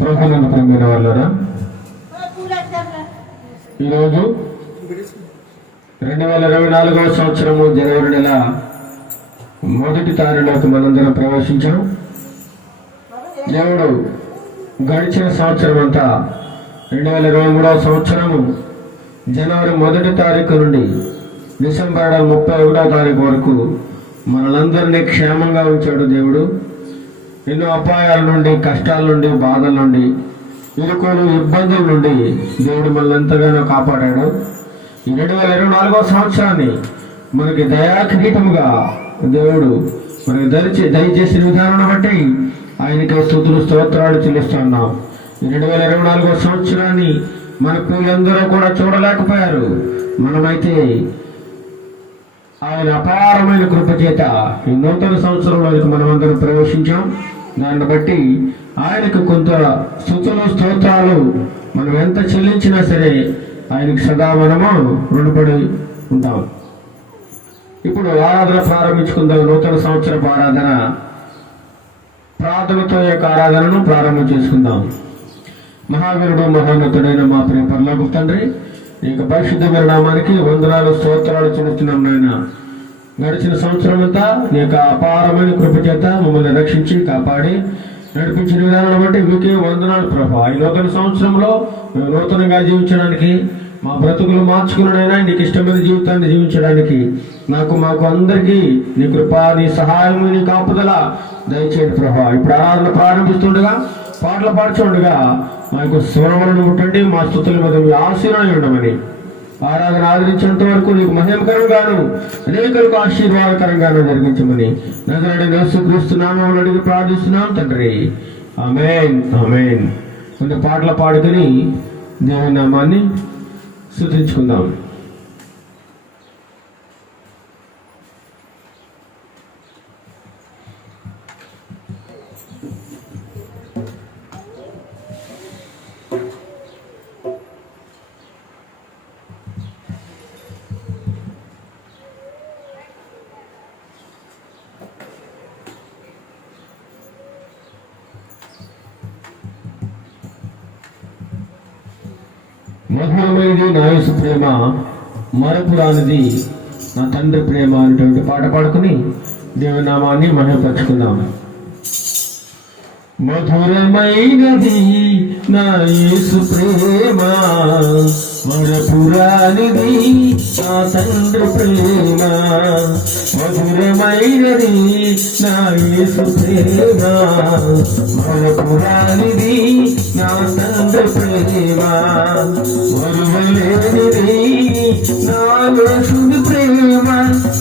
ప్రభువులను పొందిన వాళ్ళరా, ఈరోజు 2024వ సంవత్సరము జనవరి నెల 1వ తారీఖులోకి మనందరం ప్రవేశించాం. దేవుడు గడిచిన సంవత్సరం అంతా 2023వ సంవత్సరము జనవరి 1వ తారీఖు నుండి డిసెంబర్ 31వ తారీఖు వరకు మనలందరినీ క్షేమంగా ఉంచాడు. దేవుడు ఎన్నో అపాయాల నుండి, కష్టాల నుండి, బాధల నుండి, ఇరుకులు, ఇబ్బందుల నుండి దేవుడు మనల్ని ఎంతగానో కాపాడాడు. ఈ 2024వ సంవత్సరాన్ని మనకి దయాకిరీటముగా దేవుడు మనకి దయచేసిన విధానాన్ని బట్టి ఆయనకి స్తుతులు, స్తోత్రాలు చెల్లిస్తున్నాం. ఈ 2024వ సంవత్సరాన్ని మన పిల్లలందరూ కూడా చూడలేకపోయారు. మనమైతే ఆయన అపారమైన కృప చేత ఈ నూతన సంవత్సరంలోకి మనమందరం ప్రవేశించాం. దాన్ని బట్టి ఆయనకు కొంత స్తుతులు, స్తోత్రాలు మనం ఎంత చెల్లించినా సరే ఆయనకు సదా మనము రుణపడి ఉంటాం. ఇప్పుడు ఆరాధన ప్రారంభించుకుందాం. నూతన సంవత్సరపు ఆరాధన ప్రార్థనతో యొక్క ఆరాధనను ప్రారంభం చేసుకుందాం. మహావీరుడు, మహోన్నతుడైన మా ప్రియ పరలోక తండ్రి, ఈ యొక్క పరిశుద్ధమైన నామానికి వందనాలు, స్తోత్రాలు చెల్లిస్తున్నాం. నాయన గడిచిన సంవత్సరం అంతా నీ యొక్క అపారమైన కృప చేత మమ్మల్ని రక్షించి కాపాడి నడిపించిన విధానాన్ని బట్టి మీకే వందనాలు ప్రభా. ఈ నూతన సంవత్సరంలో మేము నూతనంగా జీవించడానికి, మా బ్రతుకులు మార్చుకున్నాడైనా నీకు ఇష్టమైన జీవితాన్ని జీవించడానికి మాకు అందరికీ నీ కృప, నీ సహాయము, నీ కాపుదల దయచేయండి ప్రభా. ఇప్పుడు ఆరాధన ప్రారంభిస్తుండగా, పాటలు పాడుచుండగా మా యొక్క స్వరములను ముట్టండి. మా స్తుతుల మీద మీ ఆశీర్వాదం ఉండమని, ఆరాధన ఆదరించేంత వరకు నీకు మహిమకరంగాను అనేకులకు ఆశీర్వాదకరంగాను జరిగించమని నజరేయుడైన యేసుక్రీస్తు నామములో అడిగి ప్రార్థిస్తున్నాం తండ్రి. ఆమేన్, ఆమేన్. కొన్ని పాటలు పాడుకొని దేవుని నామాన్ని స్తుతించుకుందాం. మధురమైనది నా యేసు ప్రేమ, మరపురానిది నా తండ్రి ప్రేమ అనేటువంటి పాట పాడుకుని దేవుని నామాన్ని మహిమపరచుకుందాం. మధురమైనది నా యేసు ప్రేమ, మరపురానిది నా తండ్రి ప్రేమ. మధురమైనది నా యేసు ప్రేమ, మరపురానిది నా తండ్రి ప్రేమ. మరువలేనిది నా యేసుని ప్రేమ,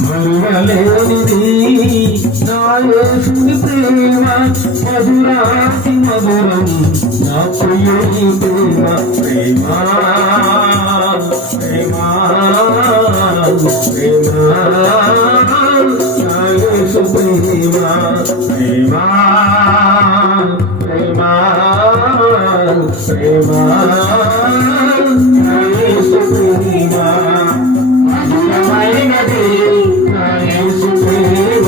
మరువలేనిది నా యేసుని ప్రేమ. మధురాతి మధురం నా ప్రియుని ప్రేమ, ప్రేమ ప్రేమ ప్రేమ నా యేసు ప్రేమ, ప్రేమ ప్రేమ ప్రేమ నా యేసు ప్రేమ. మధురమైనది నా యేసు ప్రేమ,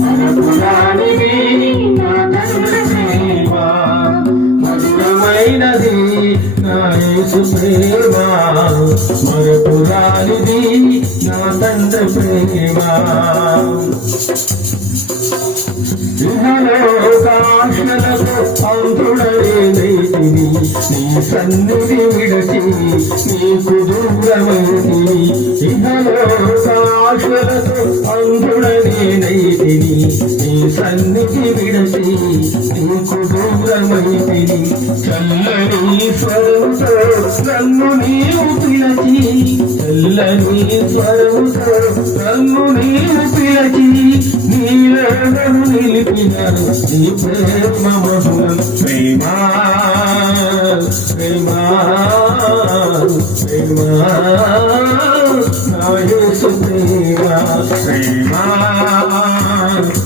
మరపురానిది నా తండ్రి ప్రేమ. మధురమైనది నా యేసు ప్రేమ, మరపురానిది నా తండ్రి ప్రేమ. ఇహలోకాశలకు అంతుడైతిని, నీ సన్నిధి విడచి నీకు దూరమైతి. ఇహలోకాశలకు అంతుడైతిని, నీ సన్నిధి విడచి నీకు దూరమైతిని. చల్లని స్వరముతో నన్ను నీవు పిలచి, చల్లని స్వరముతో నన్ను నీవు పిలచి, నీలను నిలిపినారు నీ ప్రేమ మధురం. ప్రేమ ప్రేమ ప్రేమ నా యేసు ప్రేమ, ప్రేమ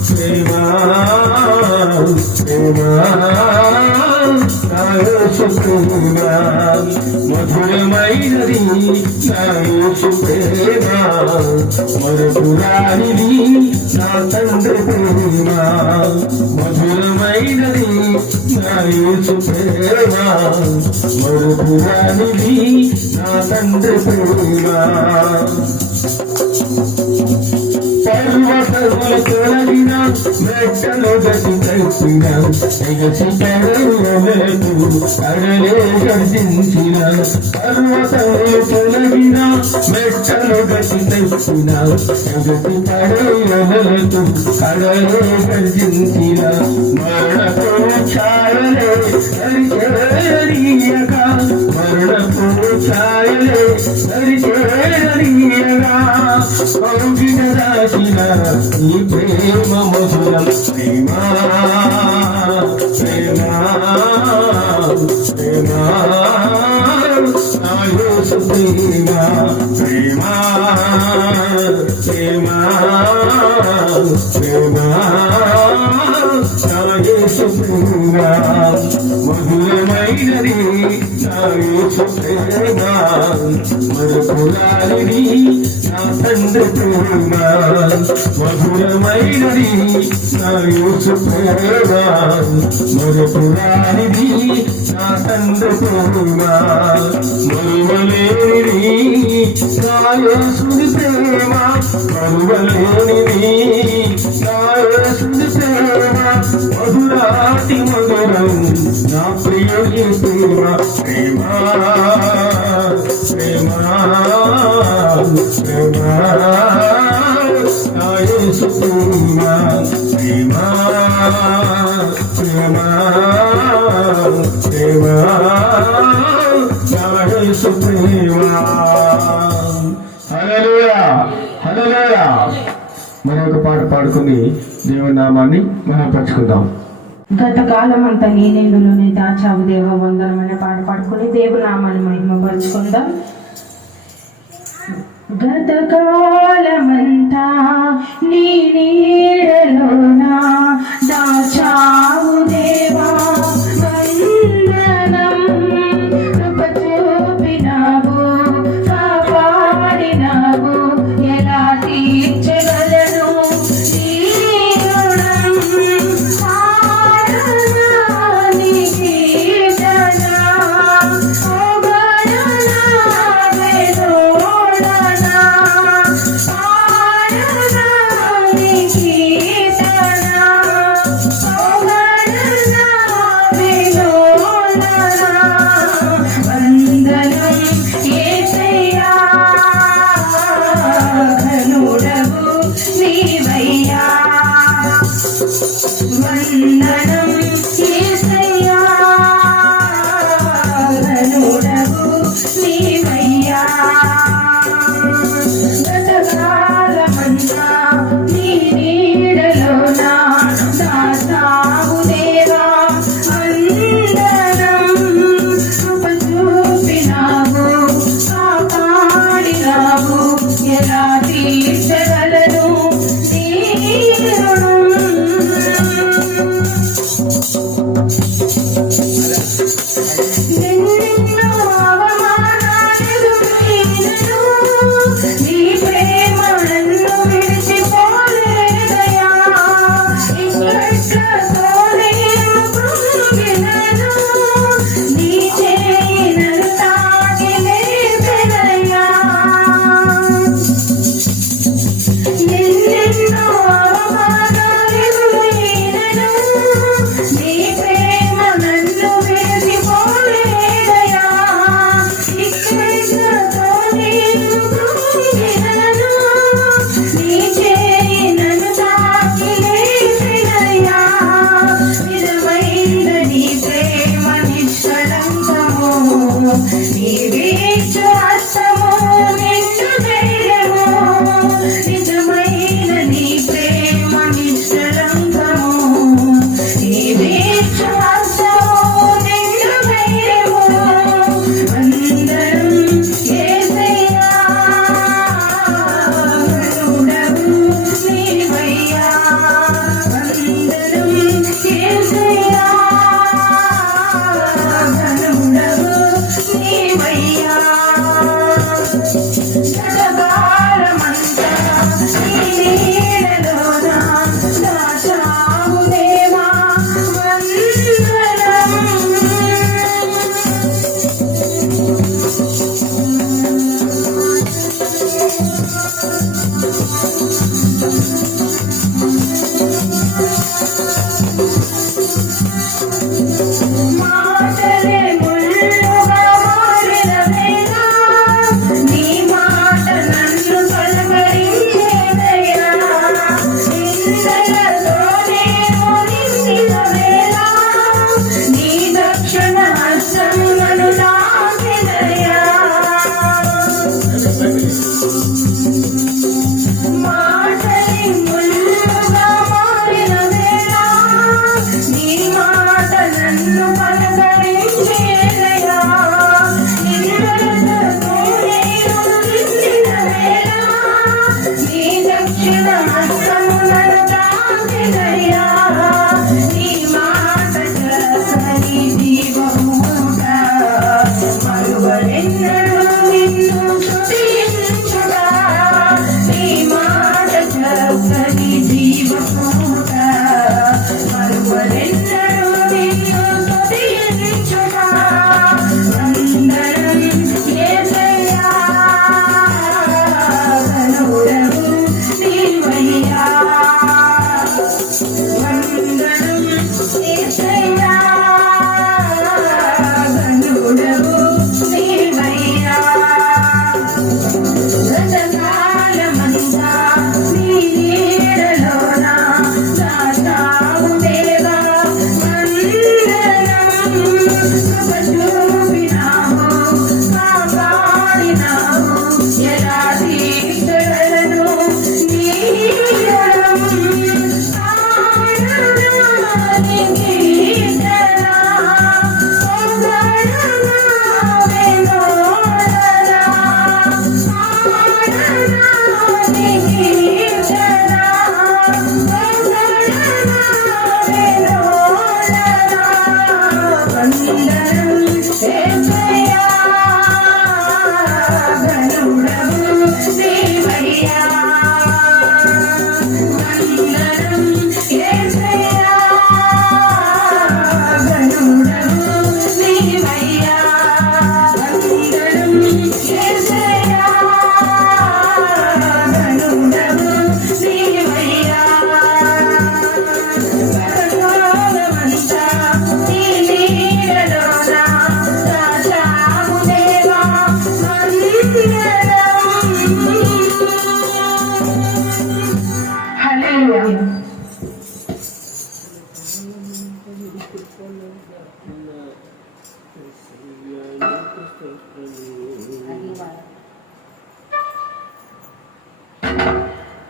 ప్రేమ ప్రేమ నా యేసు యేసు ప్రేమ మధురమైనది నా యేసు ప్రేమ మరపురానిది నా తండ్రి ప్రేమ మధురమైనది నా యేసు ప్రేమ మరపురానిది నా తండ్రి ప్రేమ పర్వతములు తొలగిన మెట్టలు గతి తప్పిన ఎగసి పడవలేదు కడలే గర్జించిన పర్వతములు తొలగిన మెట్టలు గతి తప్పిన ఎగసి పడవలేదు కడలే గర్జించిన మరణపు ఛాయలే హరిచేరియక మరణపు ఛాయలే హరిచేరియగా పౌగిన రాసిన ఈ ప్రేమ మధురం ప్రేమ ప్రేమ ప్రేమ నా యేసు ప్రేమ ప్రేమ ప్రేమ ప్రేమ నా యేసు ప్రేమ మధురమైనది నా యేసు ప్రేమ మరపురానిది నా తండ్రి ప్రేమ మధురమైనది నా యేసు ప్రేమ మరపురానిది నా తండ్రి ప్రేమ మరువలేనిది నా యేసుని ప్రేమ మరువలేనిది నా యేసుని ప్రేమ మధురాతి మధురం నా ప్రియుని ప్రేమ ప్రేమ ప్రేమ ప్రేమ నా యేసు ప్రేమ ప్రేమ ప్రేమ ప్రేమ నా యేసు ప్రేమ హల్లెలూయా హల్లెలూయా. మరొక పాట పాడుకుని దేవుని నామాన్ని మహిమపరచుకుందాం. గత కాలం అంతా నీ నిండులోనే దాచావు దేవ వందనమైన పాట పాడుకుని దేవుని నామాన్ని మహిమపరచుకుందాం. గత కాలమంతా నీ నీడలోనా దాచావు దేవా వందనం కృప చూపినావు కాపాడినావు ఎలా తీర్చగలను నీ రుణం Oh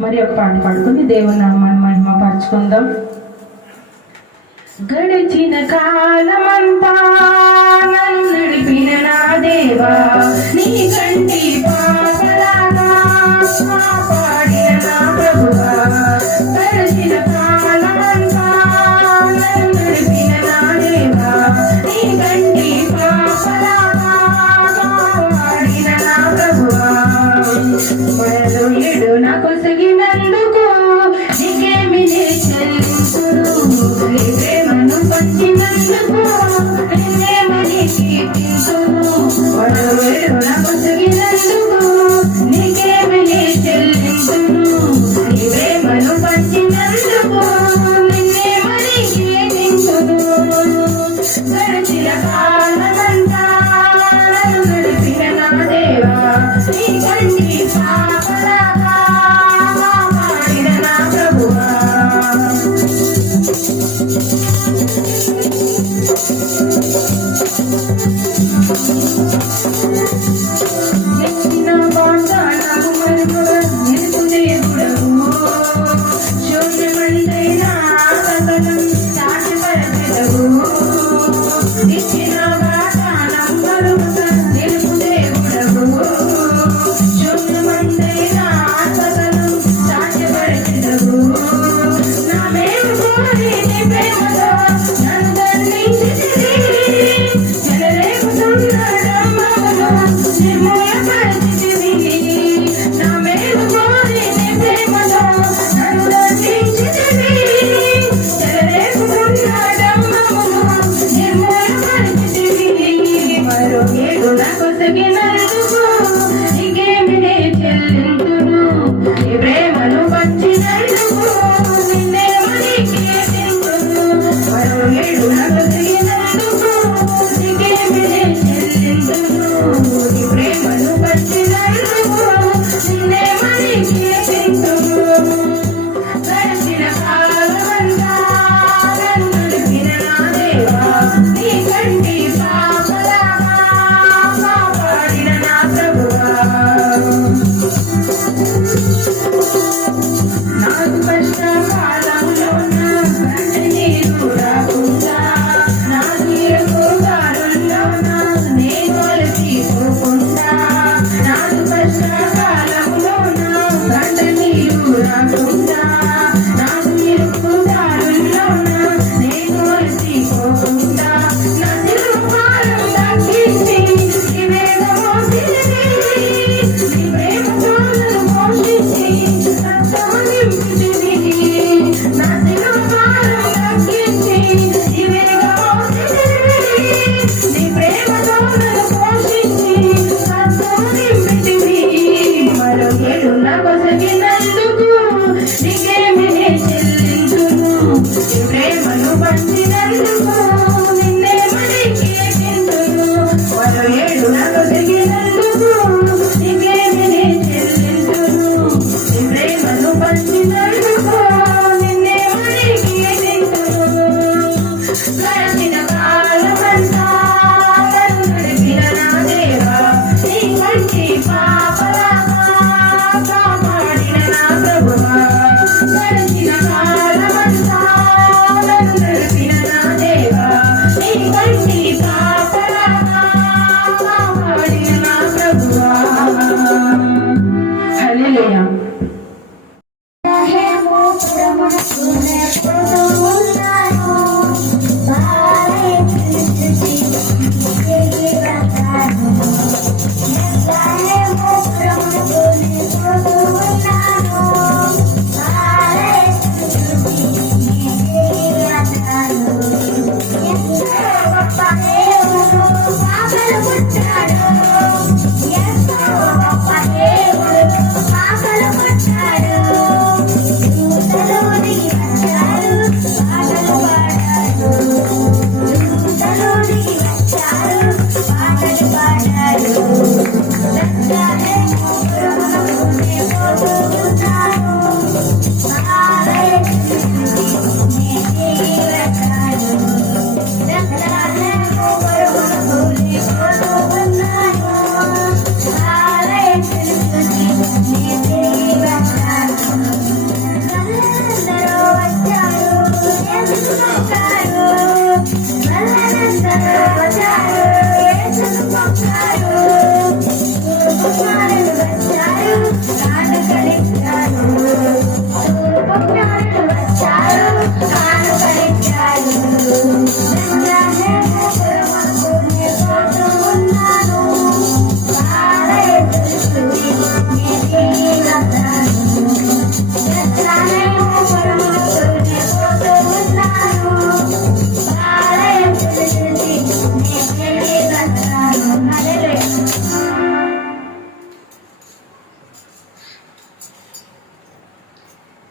మరి ఒక పాట పాడుకుని దేవుని నామాన్ని మహిమపరచుకుందాం. గడిచిన కాలమంతా నన్ను నడిపిన నా దేవా, నీ కంటి పాపలాగా కాపాడిన నా ప్రభువా. గడిచిన కాలమంతా నన్ను నడిపిన నా దేవా, నీ కంటి పాపలాగా కాపాడిన నా ప్రభువా. మనసుడు నాకు సగినందుకు నీకేమి చెల్లించును, నీ ప్రేమను పంచినందుకు నిన్నేమని కీర్తించును. మనసుడు నాకు సగినందుకు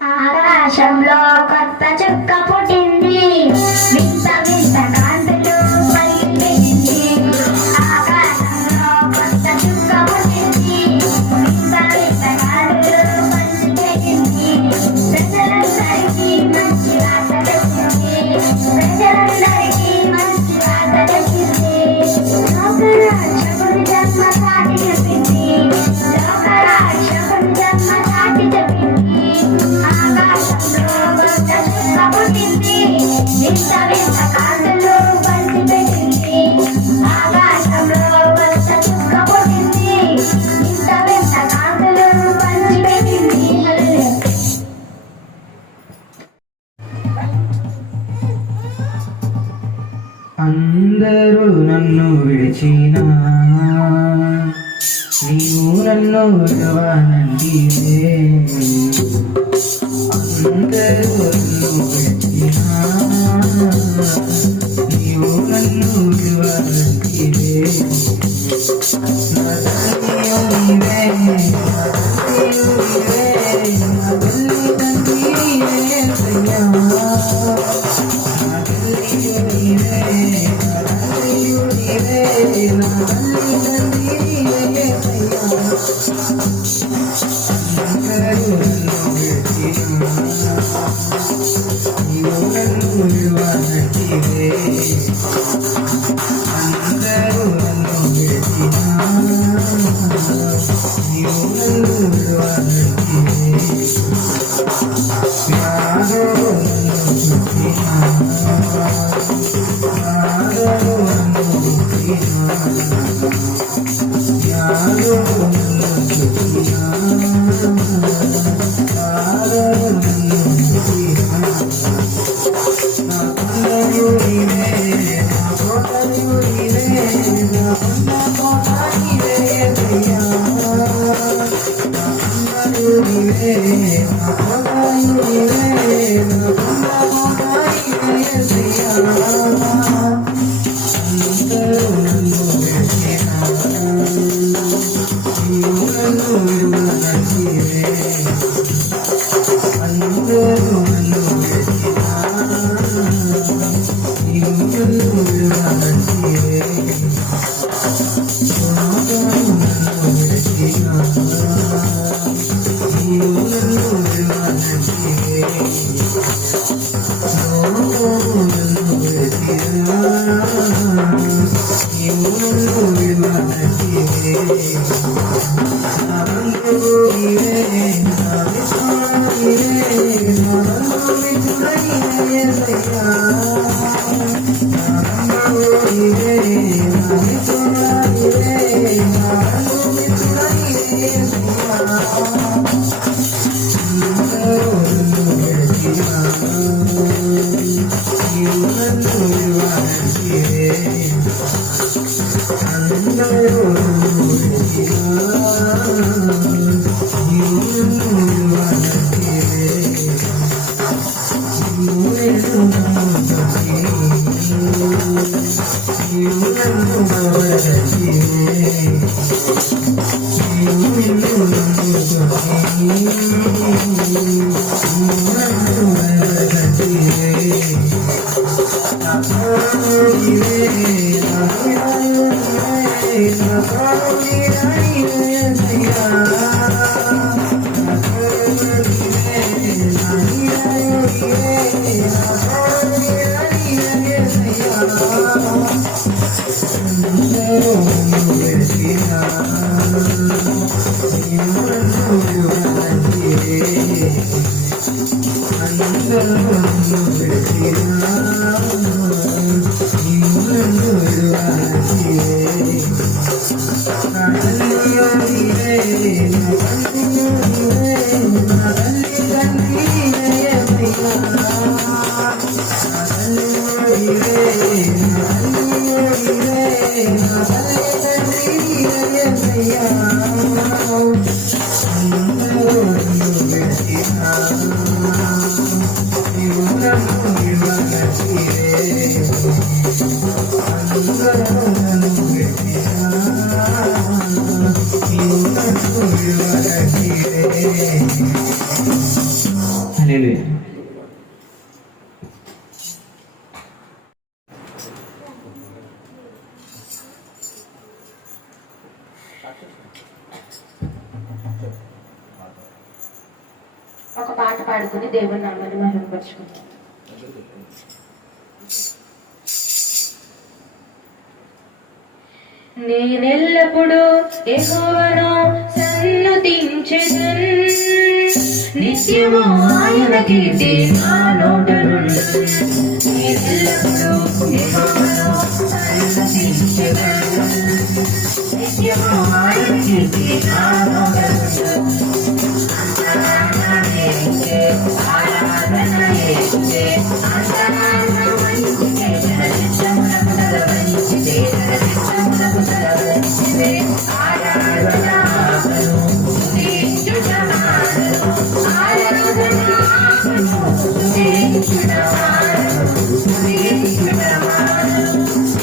ఆకాశంలో కొత్త చుక్క పుట్టింది, వింత వింత కాంతులు పలికింది. ఆకాశంలో కొత్త చుక్క పుట్టింది, వింత వింత కాంతులు పలికింది. ప్రజలందరికీ మంచి వార్త తెచ్చింది, ప్రజలందరికీ మంచి వార్త తెచ్చింది. లోకరక్షకుని జన్మ సాటి చెప్పింది, లోకరక్షకుని జన్మ సాటి చెప్పింది. ఆకాశంలో కొత్త చుక్క పుట్టింది, వింత వింత కాంతులు పంచిపెట్టింది. ఆకాశంలో కొత్త చుక్క పుట్టింది, వింత వింత కాంతులు పంచిపెట్టింది. హల్లెలూయా. అందరూ నన్ను విడిచినా నీవు నన్ను విడవనంటివే. అందరూ నన్ను విడిచినా నీవు నన్ను విడవనంటివే. నా తల్లియు నీవే, నా తల్లియు నీవే, నా తల్లి తండ్రి యేసయ్యా. నా తల్లియు నీవే, నా తల్లియు నీవే, నా తల్లి తండ్రి యేసయ్యా. అందరూ నన్ను విడిచినా నీవు నన్ను విడవనంటివే. అందరూ నన్ను విడిచినా నీవు నన్ను విడవనంటివే. యాదో నన్ను విడిచినా, యాదో నన్ను విడిచినా, యాదో నన్ను విడిచినా, యాదో నన్ను విడిచినా. నా కొండయు నీవే, నా కోటయు నీవే, నా కొండ కోట నీవే యేసయ్యా. నా కొండయు నీవే, నా కోటయు నీవే, నా కొండ కోట నీవే యేసయ్యా. అందరూ నన్ను విడిచినా నీవు నన్ను విడవనంటివే. అందరూ నన్ను విడిచినా నీవు నన్ను విడవనంటివే. అందరూ నన్ను విడిచినా నీవు నన్ను విడవనంటివే. అందరూ నన్ను విడిచినా నీవు నన్ను విడవనంటివే. నా బంధువు నీవే, నా విశ్వాసు నీవే, నా బంధుమిత్రుడు నీవే యేసయ్యా. నా బంధువు నీవే, నా మిత్రుడు నీవే, నా బంధుమిత్రుడు నీవే యేసయ్యా. అందరూ నన్ను విడిచినా నీవు నన్ను విడవనంటివే. అందరూ నన్ను విడిచినా నీవు నన్ను విడవనంటివే. నీవు నన్ను బ్రతికి, నీవు నన్ను బలపరచితివే. నీవు నన్ను బ్రతికి, నీవు నన్ను బలపరచితివే. నా ప్రాణు నీవే, నా హృదయు నీవే, నా ప్రాణు నీవే యేసయ్యా. నా ప్రాణు నీవే, నా హృదయు నీవే, నా ప్రాణు నీవే యేసయ్యా. అందరూ నన్ను విడిచినా నీవు నన్ను విడవనంటివే. అందరూ నన్ను విడిచినా నీవు నన్ను విడవనంటివే. నా తల్లియు నీవే, నా తల్లియు నీవే, నా తల్లి తండ్రి యేసయ్యా. నా తల్లియు నీవే, నా తల్లియు నీవే, నా తల్లి తండ్రి యేసయ్యా. అందరూ నన్ను విడిచినా నీవు నన్ను విడవనంటివే. అందరూ నన్ను విడిచినా నీవు నన్ను విడవనంటివే. నీలి ఒక పాట పాడుకుని దేవుని నామాన్ని మహిమపరుచుకుంటాం. నేనెల్లప్పుడూ యెహోవాను సన్నుతించెదన్, నిత్యము ఆయన కీర్తి నా నోట నుండును. నేనెల్లప్పుడూ యెహోవాను సన్నుతించెదన్, నిత్యము ఆయన కీర్తి నా నోట నుండును. ఆరాధన యేసుకే, ఆరాధన మంచిదే, జననిత్యమునకు తల వంచితే, జననిత్యమునకు తల వంచితే, ఆరాధన ఆపను, స్తుతించుట మానను, ఆరాధన ఆపను, స్తుతించుట మానను, స్తుతించుట మానను.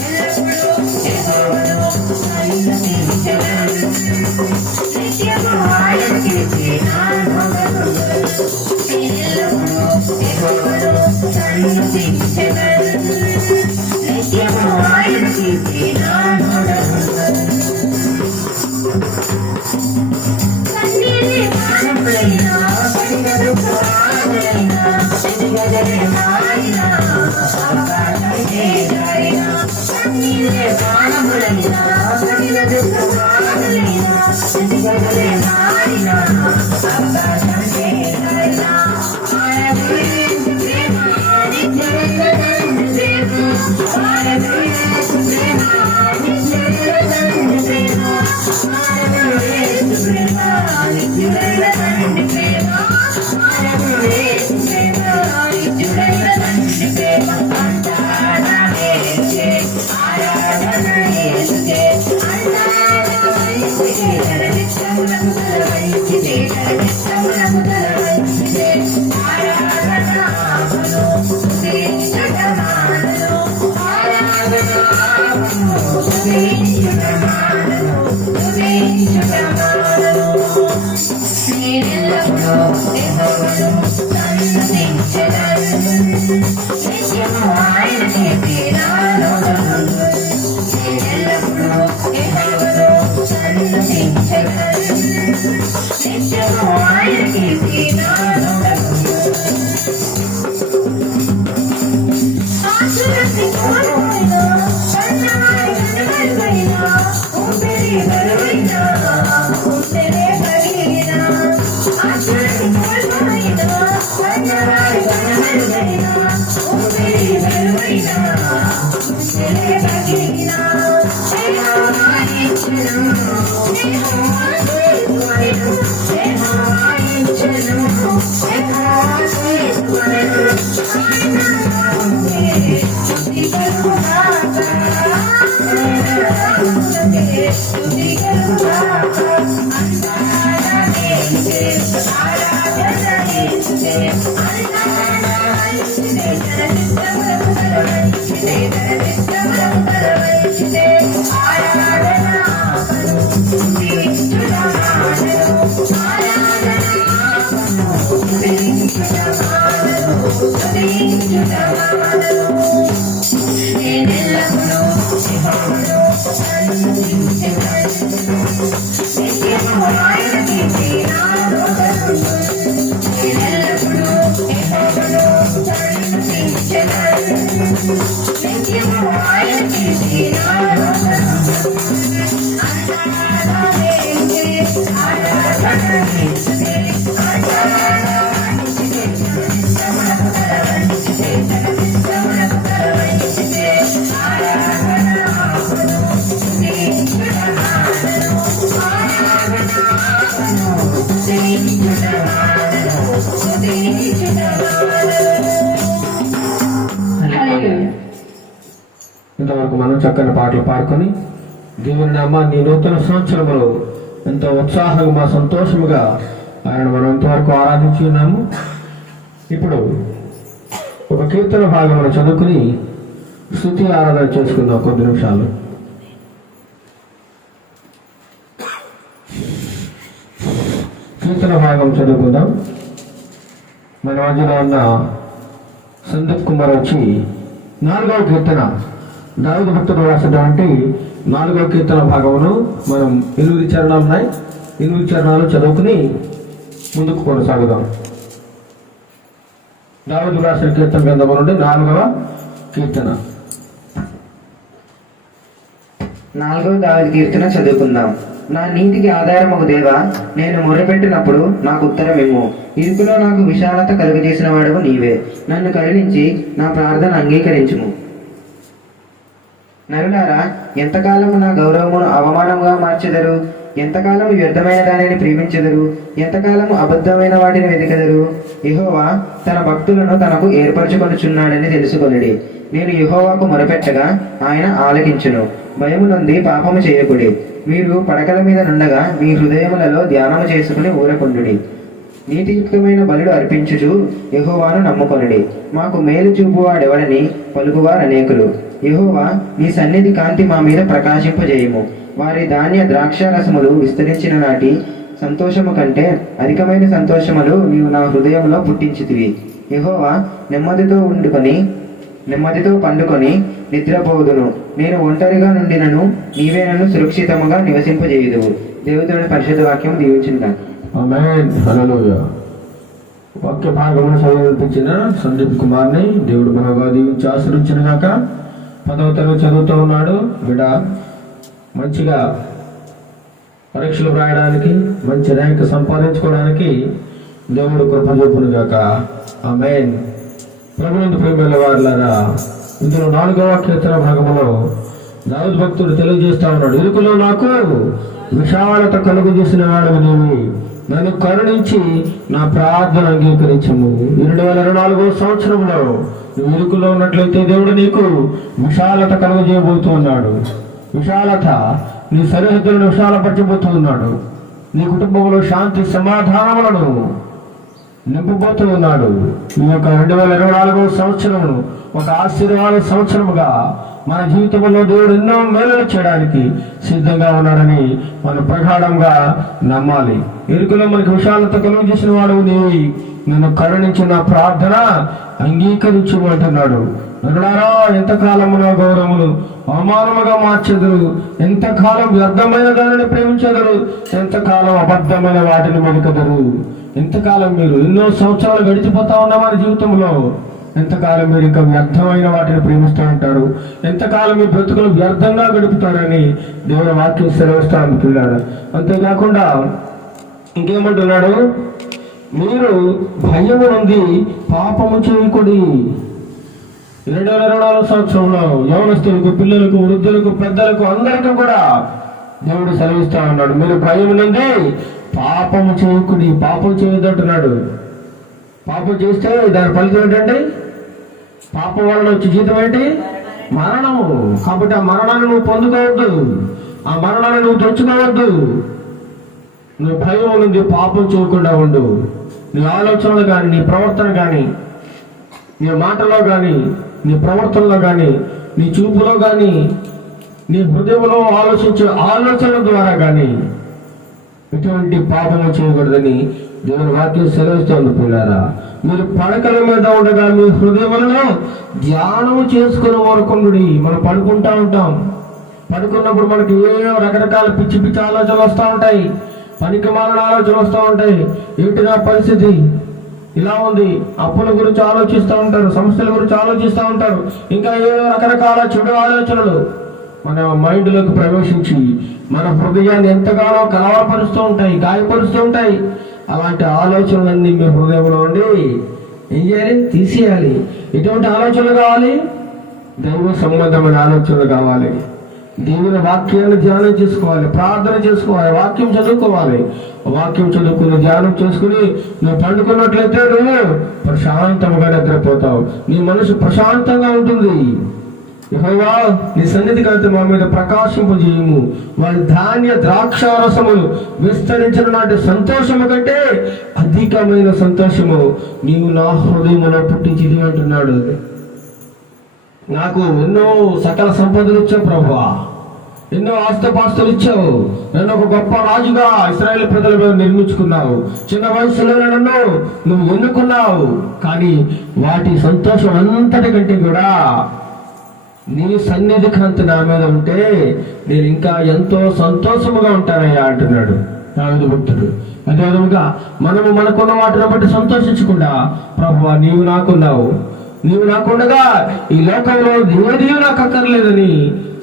ఎల్లప్పుడూ యెహోవాను సన్నుతించెదన్, నిత్యము ఆయన కీర్తి నా నోట నుండును. నేనెల్లప్పుడూ యెహోవాను సన్నుతించెదన్, నిత్యము ఆయన కీర్తి నా నోట నుండును. కన్నీటి పానములైనా, కడిగడు పురాణులైనా, ఎదిగదలే మారినా, అవకాశమే జారినా. కన్నీటి పానములైనా, కడిగడు పురాణులైనా, ఎదిగదలే మారినా, అవకాశమే జారినా. ఆయన గురించి ప్రేమ, నిత్యుడైన తండ్రి ప్రేమ, ఆయన గురించి ప్రేమ, నిత్యుడైన తండ్రి ప్రేమ, ఆయన గురించి ప్రేమ, నిత్యుడైన తండ్రి ప్రేమ, ఆయన గురించి ప్రేమ, నిత్యుడైన తండ్రి ప్రేమ. అంతానా యేసుకే, ఆరాధన యేసుకే, అంతానా యేసుకే, జననిత్యమునకు తల వంచితే, జననిత్యమునకు తల వంచితే, ఆరాధన ఆపను, స్తుతించుట మానను, ఆరాధన ఆపను, స్తుతించుట మానను, స్తుతించుట మానను. నేనెల్లప్పుడూ యెహోవాను సన్నుతించెదన్, నిత్యము ఆయన కీర్తి నా నోట నుండును. నేనెల్లప్పుడూ యెహోవాను సన్నుతించెదన్, నిత్యము ఆయన కీర్తి నా నోట నుండును. ఆశురసి కోల్పోయినా, కన్నవారి కనుమరుగైనా, ఊపిరి బరువైనా, ఊపిరే పగిలినా. ఆశురసి కోల్పోయినా, కన్నవారి కనుమరుగైనా, ఊపిరి బరువైనా, ఊపిరే పగిలినా. యెహోవా ఇచ్చెను, యెహోవా తీసుకొనెను, యెహోవా ఇచ్చెను, యెహోవా తీసుకొనెను. ఆయన నామముకే స్తుతి కలుగుగాక, ఆయన నామముకే స్తుతి కలుగుగాక. అంతానా యేసుకే, ఆరాధన యేసుకే, అంతానా యేసుకే, జననిత్యమునకు తల వంచితే, జననిత్యమునకు తల వంచితే, ఆరాధన ఆపను, స్తుతించుట మానను, ఆరాధన ఆపను, స్తుతించుట మానను, స్తుతించుట మానను. నేనెల్లప్పుడూ యెహోవాను సన్నుతించెదన్, నిత్యము ఆయన కీర్తి నా నోట నుండును. నేనెల్లప్పుడూ యెహోవాను సన్నుతించెదన్, నిత్యము ఆయన కీర్తి నా నోట నుండును. అంతానా యేసుకే, ఆరాధన యేసుకే, అంతానా యేసుకే, జననిత్యమునకు తల వంచితే, జననిత్యమునకు తల వంచితే, ఆరాధన ఆపను, స్తుతించుట మానను, ఆరాధన ఆపను, స్తుతించుట మానను, స్తుతించుట మానను. హల్లెలూయా. ఇంతవరకు మనం చక్కని పాటలు పాడుకొని దేవుని నామాన్ని ఈ నూతన సంవత్సరంలో ఎంతో ఉత్సాహంగా సంతోషముగా ఆయన మనం ఇంతవరకు ఆరాధించి ఉన్నాము. ఇప్పుడు ఒక కీర్తన భాగం చదువుకుని స్తుతి ఆరాధన చేసుకుందాం కొద్ది నిమిషాలు. కీర్తన భాగం చదువుకుందాం. మన మధ్యలో ఉన్న సందీప్ కుమార్ వచ్చి 4వ కీర్తన, దావీదు భక్తుడు రాసినటువంటి 4వ కీర్తన భాగమును మనం 8 చరణాలు ఉన్నాయి. 8 చరణాలు చదువుకుని ముందుకు కొనసాగుదాం. దావీదు రాసిన కీర్తన గ్రంథము నుండి 4వ కీర్తన. 4వ దావీదు కీర్తన చదువుకుందాం. నా నీతికి ఆధారమగు దేవా, నేను మొర్రపెట్టినప్పుడు నాకు ఉత్తరం ఇమ్ము. ఇరుకులో నాకు విశాలత కలుగజేసిన వాడవు నీవే. నన్ను కరుణించి నా ప్రార్థన అంగీకరించుము. నరులారా, ఎంతకాలము నా గౌరవమును అవమానంగా మార్చెదరు? ఎంతకాలము వ్యర్థమైన దానిని ప్రేమించెదరు? ఎంతకాలము అబద్ధమైన వాటిని వెతికెదరు? యెహోవా తన భక్తులను తనకు ఏర్పరచుకొనుచున్నాడని తెలుసుకొనుడి. నేను యెహోవాకు మొరపెట్టగా ఆయన ఆలకించును. భయము నొంది పాపము చేయకుడి. మీరు పడకల మీద నుండగా మీ హృదయములలో ధ్యానము చేసుకుని ఊరకుండుడి. నీతియుక్తమైన బలులు అర్పించుచు యెహోవాను నమ్ముకొనుడి. మాకు మేలు చూపువాడెవడని పలుకువారు అనేకులు. యెహోవా, నీ సన్నిధి కాంతి మా మీద ప్రకాశింపజేయము. వారి ధాన్య ద్రాక్ష రసములు విస్తరించిన నాటి సంతోషము కంటే అధికమైన సంతోషములు నీవు నా హృదయంలో పుట్టించితివి. యెహోవా, నెమ్మదితో పండుకొని నిద్రపోదును. నేను ఒంటరిగా నుండినను నీవే నన్ను సురక్షితముగా నివసింపజేయుదువు. దేవుని పరిశుద్ధ వాక్యం దీవించుగా. ఆమేన్. హల్లెలూయా. వాక్య భాగమును చదివించిన సందీప్ కుమార్ని దేవుడు బహుగా దీవించి ఆశీర్వదించిన గాక. 10వ తరగతి చదువుతూ ఉన్నాడు. బిడ్డ మంచిగా పరీక్షలు రాయడానికి, మంచి ర్యాంక్ సంపాదించుకోవడానికి దేవుడు కృప చూపును గాక. ఆమేన్. ప్రభునందు ప్రేమల వారులారా, ఇందులో 4వ కీర్తన భాగములో దావీదు భక్తుడు తెలియజేస్తా ఉన్నాడు. ఇరుకులో నాకు విశాలత కలుగు చేసిన వాడు నీవి. నన్ను కరుణించి నా ప్రార్థన అంగీకరించము. 2024వ సంవత్సరంలో నువ్వు ఇరుకులో ఉన్నట్లయితే దేవుడు నీకు విశాలత కలుగజేయబోతూ ఉన్నాడు. విశాలత, నీ సరిహద్దులను విశాలపరచబోతూ ఉన్నాడు. నీ కుటుంబంలో శాంతి సమాధానములను నింపబోతూ ఉన్నాడు. ఈ యొక్క 2024వ సంవత్సరమును ఒక ఆశీర్వాద సంవత్సరముగా మన జీవితంలో దేవుడు ఎన్నో మేలులు చేయడానికి సిద్ధంగా ఉన్నాడని మనం ప్రగాఢంగా నమ్మాలి. ఇరుకులో మనకు విశాలత కలుగు చేసిన వాడు నీవి. నన్ను కరుణించిన ప్రార్థన అంగీకరించమంటున్నాడు. నరులారా, ఎంతకాలము నా గౌరవములు అవమానముగా మార్చెదరు? ఎంతకాలం వ్యర్థమైన దానిని ప్రేమించెదరు? ఎంతకాలం అబద్ధమైన వాటిని వెనుకదరు? ఎంతకాలం మీరు ఎన్నో సంవత్సరాలు గడిచిపోతా ఉన్న వారి జీవితంలో ఎంతకాలం మీరు ఇంకా వ్యర్థమైన వాటిని ప్రేమిస్తూ ఉంటారు? ఎంతకాలం మీ బ్రతుకులు వ్యర్థంగా గడుపుతారని దేవుని వాక్యం సెలవిస్తాను పిల్లాడు. అంతేకాకుండా ఇంకేమంటున్నాడు? మీరు భయము నుండి పాపము చేయకుడి. 2024 సంవత్సరంలో యవనస్తులకు, పిల్లలకు, వృద్ధులకు, పెద్దలకు అందరికీ కూడా దేవుడు సెలవిస్తా ఉన్నాడు. మీరు భయం నుండి పాపము చేయకుడి. పాపం చేయొద్దంటున్నాడు. పాపం చేస్తే దాని ఫలితం ఏంటండి? పాపం వలన వచ్చే జీతం ఏంటి? మరణము. కాబట్టి ఆ మరణాన్ని నువ్వు పొందుకోవద్దు, ఆ మరణాన్ని నువ్వు తెచ్చుకోవద్దు. నువ్వు భయం నుండి పాపం చేయకుండా ఉండు. నీ ఆలోచనలు కానీ, నీ ప్రవర్తన కానీ, నీ మాటలో కానీ, నీ ప్రవర్తనలో కానీ, నీ చూపులో కానీ, నీ హృదయంలో ఆలోచించే ఆలోచనల ద్వారా కానీ ఎటువంటి పాపము చేయకూడదని దేవుని వాక్యం సెలవిస్తోంది. పిల్లారా, మీరు పడకల మీద ఉండగా మీ హృదయములను ధ్యానము చేసుకుని వరకుండుడి. మనం పడుకుంటా ఉంటాం. పడుకున్నప్పుడు మనకి ఏవో రకరకాల పిచ్చి పిచ్చి ఆలోచనలు వస్తూ ఉంటాయి. పనికి మాలిన ఆలోచనలు వస్తూ ఉంటాయి. ఏంటి నా పరిస్థితి ఇలా ఉంది? అప్పుల గురించి ఆలోచిస్తూ ఉంటారు, సమస్యల గురించి ఆలోచిస్తూ ఉంటారు. ఇంకా ఏవో రకరకాల చెడు ఆలోచనలు మన మైండ్లోకి ప్రవేశించి మన హృదయాన్ని ఎంతగానో కలవరపరుస్తూ ఉంటాయి, గాయపరుస్తూ ఉంటాయి. అలాంటి ఆలోచనలన్నీ మీ హృదయంలో ఉండి ఏం చేయాలి? తీసేయాలి. ఎటువంటి ఆలోచనలు కావాలి? దైవ సంబంధమైన ఆలోచనలు కావాలి. దేవుని వాక్యాన్ని ధ్యానం చేసుకోవాలి, ప్రార్థన చేసుకోవాలి, వాక్యం చదువుకోవాలి. వాక్యం చదువుకుని ధ్యానం చేసుకుని నువ్వు పండుకున్నట్లయితే నువ్వు ప్రశాంతంగా నిద్రపోతావు. నీ మనసు ప్రశాంతంగా ఉంటుంది. యెహోవా, నీ సన్నిధి కాంతి మా మీద ప్రకాశింపజేయము. వారి ధాన్య ద్రాక్ష రసములు విస్తరించిన నాటి సంతోషము కంటే అధికమైన సంతోషము నీవు నా హృదయంలో పుట్టించిది అంటున్నాడు. నాకు ఎన్నో సకల సంపదలు ఇచ్చావు ప్రభువా, ఎన్నో ఆస్తుపాస్తులు ఇచ్చావు. నన్ను ఒక గొప్ప రాజుగా ఇశ్రాయేలు ప్రజల మీద నిర్మించుకున్నావు. చిన్న వయసులో నన్ను నువ్వు ఎన్నుకున్నావు. కానీ వాటి సంతోషం అంతటి కంటే కూడా నీ సన్నిధి కాంతి నా మీద ఉంటే నేను ఇంకా ఎంతో సంతోషముగా ఉంటానయ్యా అంటున్నాడు దావీదు భక్తుడు. అదేవిధంగా మనము మనకున్న వాటిని బట్టి సంతోషించకుండా, ప్రభువా నీవు నాకున్నావు, నీవు నాకుండగా ఈ లోకంలో ఏది నాకు అక్కర్లేదని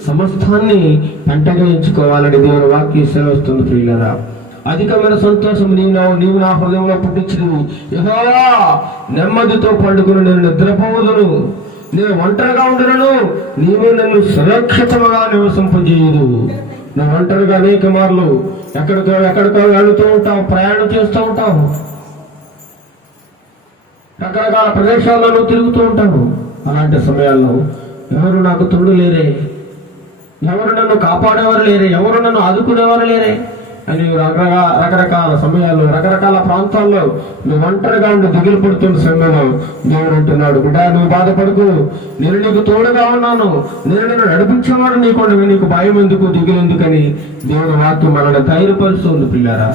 సమస్తాన్ని పంటగా ఎంచుకోవాలని దేవుని వాక్యం సెలవుస్తుంది. ప్రియులారా, అధికమైన సంతోషం నీవు నా హృదయంలో పుట్టించినవి. యెహోవా, నెమ్మదితో పండుకుని నేను నిద్రపోవదును, నేను ఒంటరిగా ఉండను, నీవు నన్ను సురక్షితముగా నివసింపజేయదు. నువ్వు ఒంటరిగా అనేక మార్లు ఎక్కడికో వెళుతూ ఉంటావు, ప్రయాణం చేస్తూ ఉంటావు, రకరకాల ప్రదేశాల్లో నువ్వు తిరుగుతూ ఉంటావు. అలాంటి సమయాల్లో ఎవరు నాకు తోడు లేరే, ఎవరు నన్ను కాపాడేవారు లేరే, ఎవరు నన్ను ఆదుకునేవారు లేరే అని రకరకాల సమయాల్లో రకరకాల ప్రాంతాల్లో నువ్వు ఒంటరిగా ఉండి దిగులు పడుతున్న సమయంలో దేవుడు అంటున్నాడు, బిడ్డ నువ్వు బాధపడకు, నేను నీకు తోడుగా ఉన్నాను, నేను నిన్ను నడిపించేవాడు నీకు భయం ఎందుకు, దిగులు ఎందుకని దేవుని వాక్యం మనల్ని ధైర్యపరుస్తుంది. పిల్లారా,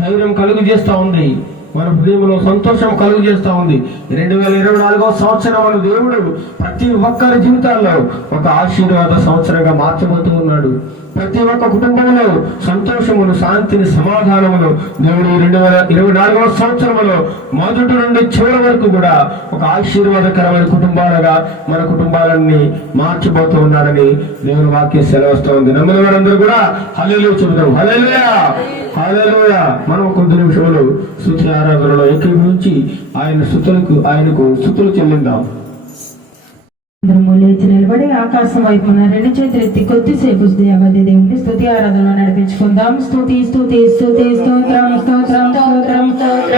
ధైర్యం కలుగు చేస్తా ఉంది, మన హృదయంలో సంతోషం కలుగు చేస్తా ఉంది. 2024వ సంవత్సరం దేవుడు ప్రతి ఒక్కరి జీవితాల్లో ఒక ఆశీర్వాద సంవత్సరంగా మార్చబోతూ ఉన్నాడు. ప్రతి ఒక్క కుటుంబంలో సంతోషమును, శాంతిని, సమాధానమును దేవుడు 2024వ సంవత్సరంలో మొదటి నుండి చివరి వరకు కూడా ఒక ఆశీర్వాదకరమైన కుటుంబాలుగా మన కుటుంబాలన్నీ మార్చిపోతూ ఉన్నాడని దేవుని వాక్యం సెలవుస్తూ ఉంది. నమ్మిన వారందరూ కూడా హల్లెలూయా చెబుతాం. హల్లెలూయా, హల్లెలూయా. మనం కొద్ది నిమిషములు స్తుతి ఆరాధనలో ఏకీభవించి ఆయనకు స్తుతులు చెల్లిద్దాం. అందరము లేచి నిలబడి ఆకాశం వైపున రెండు చేతులు ఎత్తి కొద్దిసేపు దేవది దేవుని స్తుతి ఆరాధనలో నడిపించుకుందాం. స్తుతి స్తుతి స్తుతి స్తోత్రం స్తోత్రం స్తోత్రం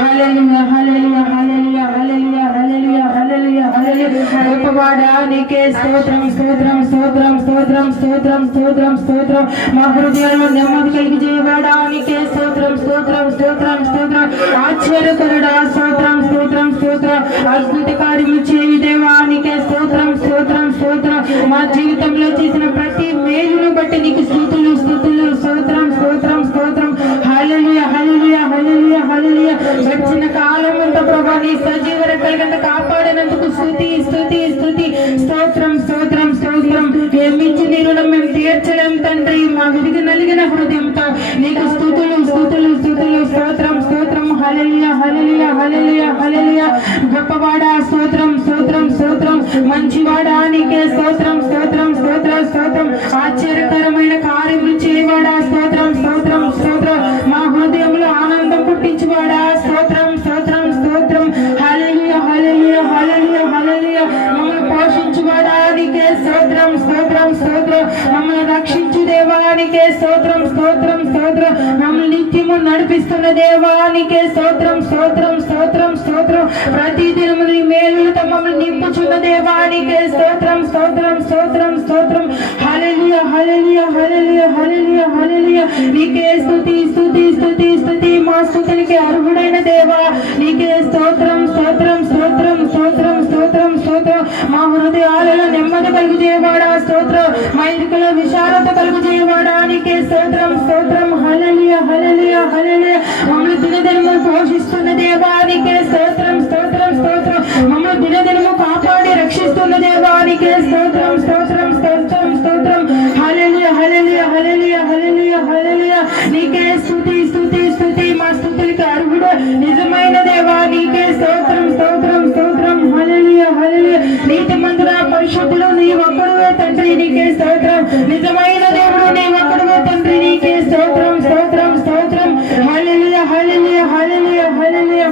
హల్లెలూయా హల్లెలూయా హల్లెలూయా హల్లెలూయా హల్లెలూయా హల్లెలూయా హల్లెలూయా. గొప్పవాడా నీకే స్తోత్రం స్తోత్రం స్తోత్రం స్తోత్రం స్తోత్రం స్తోత్రం స్తోత్రం. మా హృదయాల్లో నెమ్మది కలిగి చేయవాడా నీకే స్తోత్రం స్తోత్రం స్తోత్రం స్తోత్రం. ఆశ్చర్యకరుడా స్తోత్రం స్తోత్రం స్తోత్రం. అద్భుత కార్యము చేయి దేవా నీకే స్తోత్రం స్తోత్రం స్తోత్రం. మా జీవితంలో చేసిన ప్రతి మేలును బట్టి నీకు స్తుతులు స్తుతులు స్తోత్రం స్తోత్రం స్తోత్రం. హల్లెలూయా హల్లెలూయా హల్లెలూయా హల్లెలూయా. గడిచిన కాలం అంతా ప్రభా నీ సజీవ రెక్కల కాపాడినందుకు స్తుతి స్తుతి స్తుతి స్తోత్రం స్తోత్రం స్తోత్రం. ఏమిచ్చి నీ రుణం మేము తీర్చలేం తండ్రి. మా విరిగి నలిగిన హృదయంతో నీకు స్తుతులు స్తుతులు స్తుతులు స్తోత్రం స్తోత్రం. హల్లెలూయా హల్లెలూయా హల్లెలూయా హల్లెలూయా. గొప్పవాడా స్తోత్రం స్తోత్రం స్తోత్రం. మంచివాడా నీకే స్తోత్రం స్తోత్రం స్తోత్రం స్తోత్రం. ఆశ్చర్యకరమైన కార్యములు చేయవాడా స్తోత్రం స్తోత్రం స్తోత్రం. మా హృదయంలో ఆనందం పుట్టించువాడా స్తోత్రం స్తోత్రం స్తోత్రం. హల్లెలూయా హల్లెలూయా హల్లెలూయా హల్లెలూయా. మమ్మల్ని పోషించువాడా నీకే స్తోత్రం స్తోత్రం స్తోత్రం. మమ్మల్ని రక్షించు దేవానికే స్తోత్రం స్తోత్రం స్తోత్రం. మమ్మల్ని నిత్యము నడిపిస్తున్న దేవానికే స్తోత్రం స్తోత్రం స్తోత్రం స్తోత్రం. ప్రతి దినము నీ మేలులతో మమ్మల్ని నింపుచున్న దేవానికే స్తోత్రం స్తోత్రం స్తోత్రం స్తోత్రం. హల్లెలూయా హల్లెలూయా హల్లెలూయా హల్లెలూయా హల్లెలూయా. నీకే స్తుతి స్తుతి స్తుతి స్తుతి. మా స్తుతునికి అర్హుడైన దేవా నీకే స్తోత్రం స్తోత్రం స్తోత్రం స్తోత్రం స్తోత్రం స్తోత్రం. మా హృదయాలలో నెమ్మది కలుగు చేయవాడా స్తోత్రం. మా ఇరుకలో విశాలత కలుగు చేయవాడా నీకే స్తోత్రం స్తోత్రం. హల్లెలూయా హల్లెలూయా హల్లెలూయా. మమ్మల్ని దినదినము పోషిస్తున్న దేవా నీకే స్తోత్రం స్తోత్రం స్తోత్రం. మమ్మల్ని దినదినము కాపాడి రక్షిస్తున్న దేవానికే స్తోత్రం స్తోత్రం స్తోత్రం స్తోత్రం. హల్లెలూయా హల్లెలూయా హల్లెలూయా హల్లెలూయా హల్లెలూయా. నీకే స్తుతి స్తుతి స్తుతి. మా స్తుతులకి అర్హుడు నిజమైన దేవా నీకే స్తోత్రం స్తోత్రం స్తోత్రం. హల్లెలూయా హల్లెలూయా. నీతిమంతుడా పరిశుద్ధులు నీ ఒక్కడువే తండ్రి నీకే స్తోత్రం. నిజమైన దేవుడు నీ ఒక్కడువే తండ్రి నీకే స్తోత్రం స్తోత్రం స్తోత్రం. హల్లెలూయా హల్లెలూయా హల్లెలూయా హల్లెలూయా.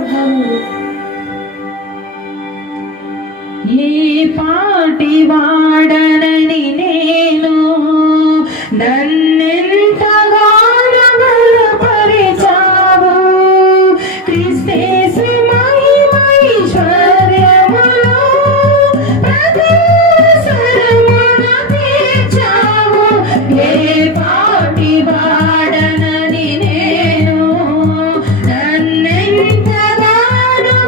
ఏ పాటి వాడనని నేను నన్నెంతగానో బలపరిచావు. క్రీస్తేసు మహిమైశ్వర్యములో ప్రతి అవసరమును తీర్చావు. ఏ పాటి వాడనని నేను నన్నెంతగానో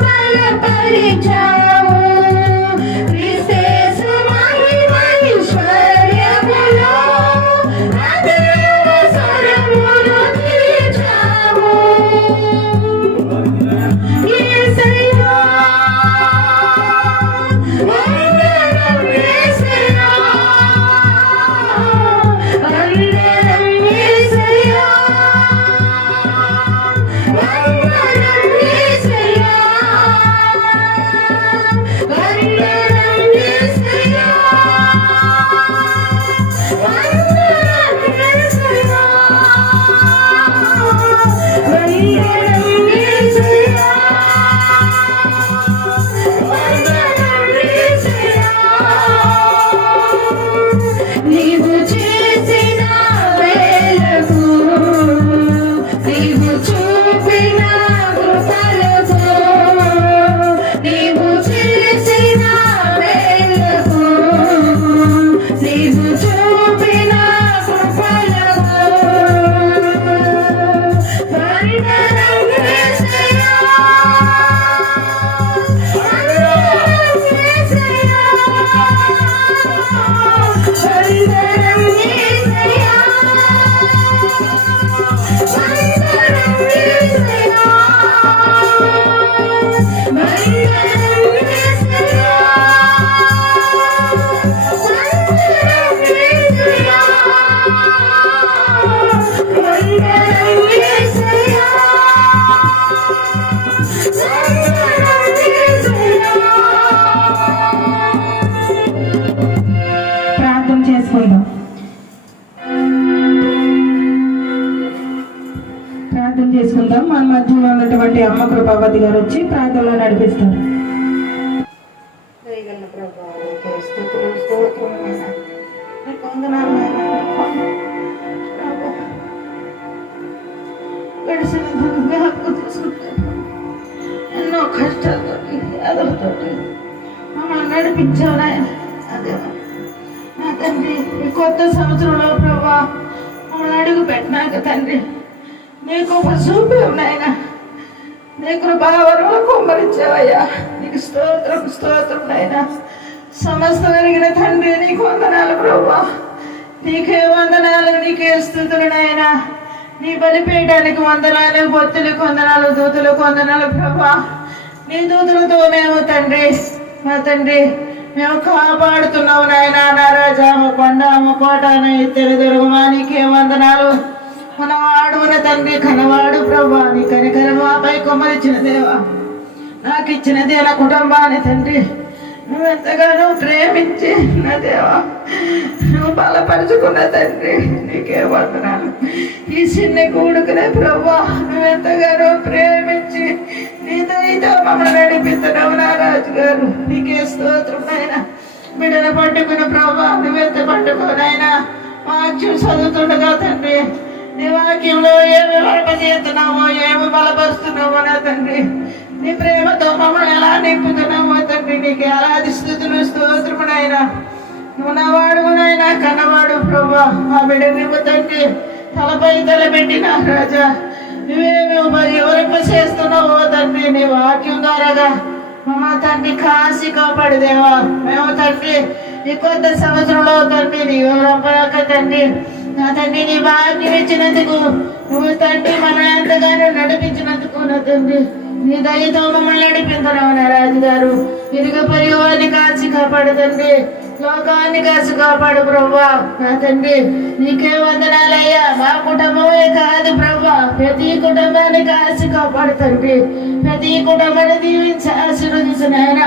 బలపరిచావు. క్రీస్తేసు మహిమైశ్వర్యములో ఉన్నటువంటి అమ్మ కృపావతి గారు వచ్చి ప్రాంతంలో నడిపిస్తారు. దయగల ప్రభువా, నీకే స్తుతులు, స్తోత్రములు నాయనా. నీకు వందనాలు నాయనా. ప్రభువా, గడిచిన జ్ఞాపకం తీసుకుంటాను. ఎన్నో కష్టాలతోటి వ్యాధులతోటి మమ్మల్ని నడిపించావు నాయన. అదే నా తండ్రి, ఈ కొత్త సంవత్సరంలో ప్రభా మమ్మల్ని అడుగు పెట్టినాక తండ్రి నీ కృప చూపావు నాయన. నీ కృపావరంలో కుమ్మరించావయ్యా. నీకు స్తోత్రం, స్తోత్రం నాయనా. సమస్త కలిగిన తండ్రి నీకు వందనాలు ప్రభా. నీకే వందనాలు, నీకే స్తుతులు నాయనా. నీ బలిపీఠానికి వందనాలు, బొత్తులకు వందనాలు, దూతులకు వందనాలు ప్రభా. నీ దూతులతో మేము తండ్రి, మా తండ్రి మేము కాపాడుతున్నావు నాయన. నా రాజా, మా కొండ, మా కోట, నా ఎత్తెర దొరకమా, నీకే వందనాలు. మనవాడు మన తండ్రి, కనవాడు ప్రభా. నీ కనికరం మాపై కొమ్మరిచ్చిన దేవా, నాకు ఇచ్చినది నా కుటుంబాన్ని తండ్రి నువ్వెంతగానో ప్రేమించి నా దేవా నువ్వు బలపరుచుకున్న తండ్రి నీకే వందనాలు. ఈ చిన్న కూడుకునే ప్రభా నువ్వెంతగానో ప్రేమించి నీ దయతో మమ్మల్ని నడిపిస్తున్నావు నా రాజు గారు. నీకే స్తోత్రం నాయన. బిడ్డను పట్టుకున్న ప్రభా నువ్వెంత పట్టుకోనైనా వాక్యం చదువుతుండగా తండ్రి నీ వాక్యంలో ఏమి చేస్తున్నావో, ఏమి బలపరుస్తున్నావో నా తండ్రి, నీ ప్రేమతో మమ్మల్ని ఎలా నింపుతున్నావో తండ్రి నీకు ఎలాది స్తుతులు, స్తోత్రమునైనా. నువ్వు నా వాడునైనా కన్నవాడు ప్రభా. మా బిడ్డ నువ్వు తండ్రి తలపై తలపెట్టిన రాజా నువ్వేమి ఎవరింప చేస్తున్నావో తండ్రి నీ వాక్యం ద్వారాగా మా తండ్రి కాసి కాపాడు దేవా. మేము తండ్రి ఈ కొత్త సంవత్సరంలో తండ్రి నీ ఎవరప్పక తండ్రి నా తండ్రి నీ భాగ్యం ఇచ్చినందుకు, నువ్వు తండ్రి మమ్మల్ని ఎంతగానో నడిపించినందుకు నా తండ్రి నీ దయతో మమ్మల్ని నడిపించున్నావు నా రాజుగారు. ఇరుగ పరివాన్ని కాచి కాపాడు తండ్రి, లోకాన్ని కాచి కాపాడు ప్రభా. నా తండ్రి నీకే వందనాలయ్యా. మా కుటుంబమే కాదు ప్రభా, ప్రతి కుటుంబాన్ని కాచి కాపాడు తండ్రి. ప్రతి కుటుంబాన్ని దీవించి ఆశీర్వదించిన ఆయన,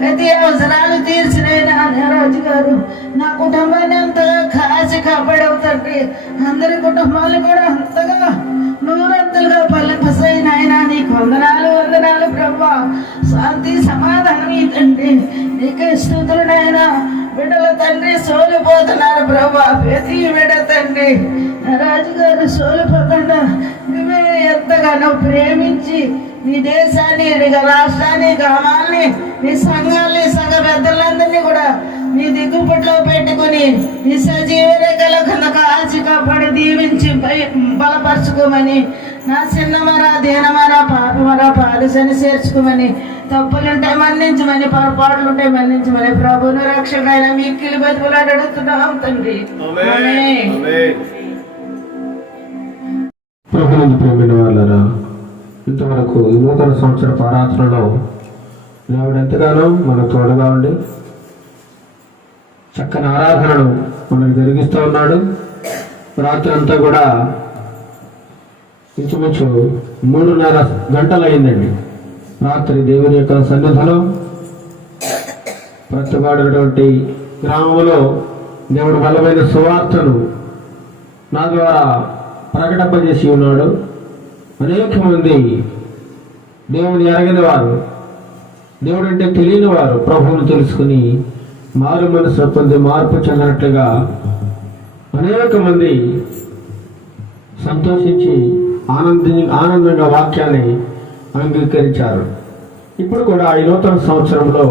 ప్రతి అవసరాలు తీర్చినైనా రాజు గారు నా కుటుంబాన్ని అంతగా కాచి కాపాడవు తండ్రి. అందరి కుటుంబాలు కూడా అంతగా నూరంతలుగా పల్లెపసైన ఆయన నీకు వందనాలు, వందనాలు ప్రభా. శాంతి సమాధానం ఈ తండ్రి నీకే స్తుతులు నాయన. బిడ్డల తండ్రి సోలిపోతున్నారు ప్రభా. ప్రతి బిడ్డ తండ్రి రాజుగారు సోలిపోకుండా నువ్వే ఎంతగానో ప్రేమించి నీ దేశాన్ని, నీ రాష్ట్రాన్ని, గ్రామాల్ని, నీ సంఘాలని, సంఘ పెద్దలందరినీ కూడా నీ దిగుపట్లో పెట్టుకుని నీ సజీవ రేఖల కింద కాల్చి కాపాడి దీవించి బలపరచుకోమని, నా చిన్నమరా, దీనమరా, పాపమరా, పాదశని చేర్చుకోమని, తప్పులుంటే మన్నించమని, పొరపాట్లుంటే మన్నించమని ప్రభువును రక్షకుడైన మిక్కిలి బతుకులాడి అడుగుతున్నాం తండ్రి. ఆమేన్. ప్రభునందు ప్రేమైన వాళ్ళరా, ఇంతవరకు ఈ నూతన సంవత్సర ఆరాధనలో దేవుడు ఎంతగానో మనకు తోడుగా ఉండి చక్కని ఆరాధనను మనకు జరిగిస్తూ ఉన్నాడు. రాత్రి అంతా కూడా ఇంచుమించు 3:30 గంటలు అయిందండి. రాత్రి దేవుని యొక్క సన్నిధిలో ప్రతిపాడినటువంటి గ్రామంలో దేవుడు బలమైన సువార్తను నా ద్వారా ప్రకటింపజేసి ఉన్నాడు. అనేక మంది దేవుని ఎరగని వారు, దేవుడు అంటే తెలియని వారు ప్రభువును తెలుసుకుని మారు మనసు పొంది మార్పు చెందినట్లుగా అనేక మంది సంతోషించి ఆనందంగా వాక్యాన్ని అంగీకరించారు. ఇప్పుడు కూడా ఈ నూతన సంవత్సరంలో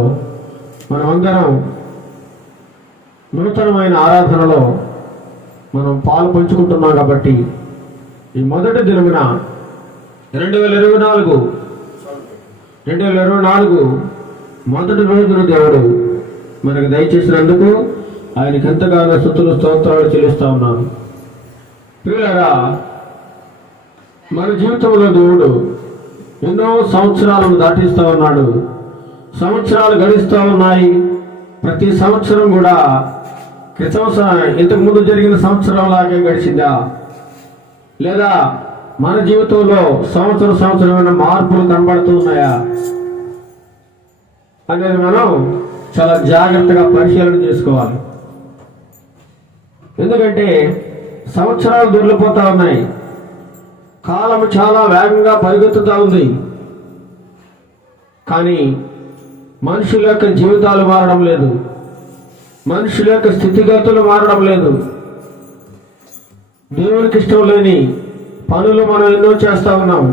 మనమందరం నూతనమైన ఆరాధనలో మనం పాలు పంచుకుంటున్నాం. కాబట్టి ఈ మొదటి దినమున 2024 మొదటి రోజున దేవుడు మనకు దయచేసినందుకు ఆయనకి ఎంతగానో స్తుతులు, స్తోత్రాలు చెల్లిస్తా ఉన్నాను. ప్రియులారా, మన జీవితంలో దేవుడు ఎన్నో సంవత్సరాలను దాటిస్తూ ఉన్నాడు. సంవత్సరాలు గడిస్తూ ఉన్నాయి. ప్రతి సంవత్సరం కూడా ఇంతకు ముందు జరిగిన సంవత్సరం లాగే గడిచిందా, లేదా మన జీవితంలో సంవత్సరమైన మార్పులు కనబడుతూ ఉన్నాయా అనేది మనం చాలా జాగ్రత్తగా పరిశీలన చేసుకోవాలి. ఎందుకంటే సంవత్సరాలు దొరికిపోతా ఉన్నాయి, కాలం చాలా వేగంగా పరిగెత్తుతూ ఉంది, కానీ మనుషుల యొక్క జీవితాలు మారడం లేదు, మనుషుల యొక్క స్థితిగతులు మారడం లేదు. దేవునికి ఇష్టం లేని పనులు మనం ఎన్నో చేస్తూ ఉన్నాం.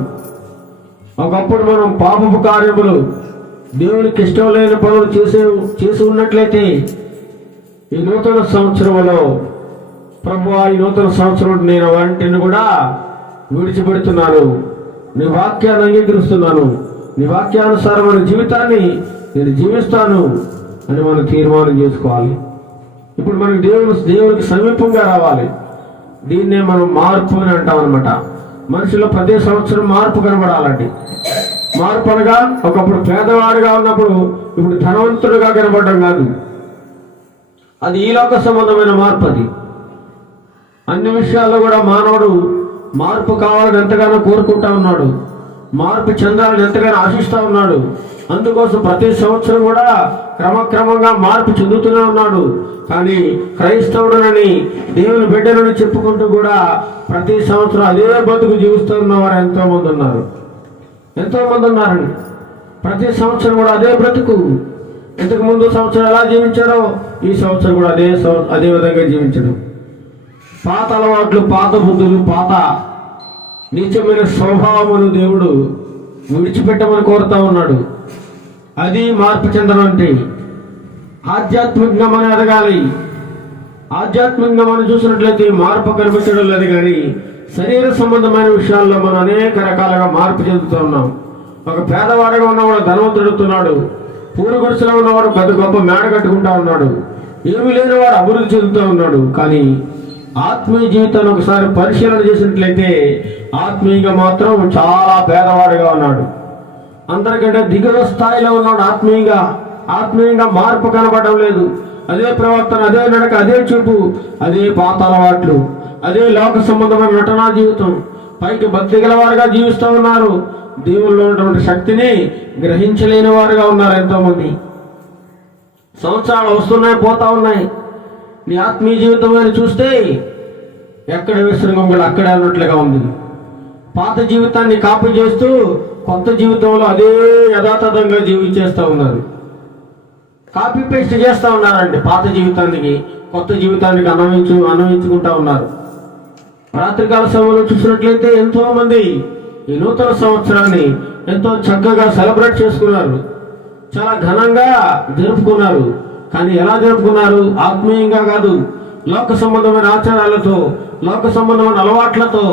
ఒకప్పుడు మనం పాపపు కార్యములు, దేవునికి ఇష్టం లేని పనులు చేసి ఉన్నట్లయితే ఈ నూతన సంవత్సరంలో ప్రభువా, ఈ నూతన సంవత్సరం నేను వాటిని కూడా విడిచిపెడుతున్నాను, నీ వాక్యాన్ని అంగీకరిస్తున్నాను, నీ వాక్యానుసారమైన జీవితాన్ని నేను జీవిస్తాను అని మనం తీర్మానం చేసుకోవాలి. ఇప్పుడు మనకి దేవునికి సమీపంగా రావాలి. దీన్నే మనం మార్పు అని అంటాం అనమాట. మనిషిలో ప్రతి సంవత్సరం మార్పు కనబడాలండి. మార్పు అనగా ఒకప్పుడు పేదవాడిగా ఉన్నప్పుడు ఇప్పుడు ధనవంతుడిగా కనబడడం కాదు, అది ఈ లోక సంబంధమైన మార్పు. అది అన్ని విషయాల్లో కూడా మానవుడు మార్పు కావాలని ఎంతగానో కోరుకుంటా ఉన్నాడు, మార్పు చెందాలని ఎంతగానో ఆశిస్తూ ఉన్నాడు. అందుకోసం ప్రతి సంవత్సరం కూడా క్రమక్రమంగా మార్పు చెందుతూనే ఉన్నాడు. కానీ క్రైస్తవుడనని, దేవుని బిడ్డనని చెప్పుకుంటూ కూడా ప్రతి సంవత్సరం అదే బతుకు జీవిస్తూ ఉన్నవారు ఎంతోమంది ఉన్నారండి. ప్రతి సంవత్సరం కూడా అదే బ్రతుకు. ఇంతకు ముందు సంవత్సరం ఎలా జీవించారో ఈ సంవత్సరం కూడా అదే విధంగా జీవించడం. పాత అలవాట్లు, పాత బుద్ధులు, పాత నీచమైన స్వభావమును దేవుడు విడిచిపెట్టమని కోరుతా ఉన్నాడు. అది మార్పు చెందడం అంటే. ఆధ్యాత్మికంగా మనం ఎదగాలి. ఆధ్యాత్మికంగా మనం చూసినట్లయితే మార్పు కనిపించడం లేదు, కానీ శరీర సంబంధమైన విషయాల్లో మనం అనేక రకాలుగా మార్పు చెందుతూ ఉన్నాం. ఒక పేదవాడిగా ఉన్నవాడు ధనవంతుడుతున్నాడు, పూరి గుడిసెలో ఉన్నవాడు పెద్ద గొప్ప మేడ కట్టుకుంటా ఉన్నాడు, ఏమీ లేని వాడు అభివృద్ధి చెందుతూ ఉన్నాడు. కానీ ఆత్మీయ జీవితాన్ని ఒకసారి పరిశీలన చేసినట్లయితే ఆత్మీయంగా మాత్రం చాలా పేదవాడిగా ఉన్నాడు, అందరికంటే దిగువ స్థాయిలో ఉన్నాడు. ఆత్మీయంగా మార్పు కనబడడం లేదు. అదే ప్రవర్తన, అదే నడక, అదే చూపు, అదే పాత అలవాట్లు, అదే లోక సంబంధమైన నటనా జీవితం. పైకి భక్తి గలవారుగా జీవిస్తూ ఉన్నారు, దేవుల్లో ఉన్నటువంటి శక్తిని గ్రహించలేని వారుగా ఉన్నారు ఎంతోమంది. సంవత్సరాలు వస్తున్నాయి, పోతా ఉన్నాయి. నీ ఆత్మీయ జీవితం అని చూస్తే ఎక్కడ విసర్గం కూడా అక్కడే అన్నట్లుగా ఉంది. పాత జీవితాన్ని కాపీ చేస్తూ కొత్త జీవితంలో అదే యథాతథంగా జీవించేస్తూ ఉన్నారు. కాపీ పేస్ట్ చేస్తూ ఉన్నారండి. పాత జీవితానికి కొత్త జీవితానికి అన్వయించుకుంటా ఉన్నారు. రాత్రికాల సమయంలో చూసినట్లయితే ఎంతో మంది ఈ నూతన సంవత్సరాన్ని ఎంతో చక్కగా సెలబ్రేట్ చేసుకున్నారు, చాలా ఘనంగా జరుపుకున్నారు. కానీ ఎలా జరుపుకున్నారు? ఆత్మీయంగా కాదు, లోక సంబంధమైన ఆచారాలతో, లోక సంబంధమైన అలవాట్లతో,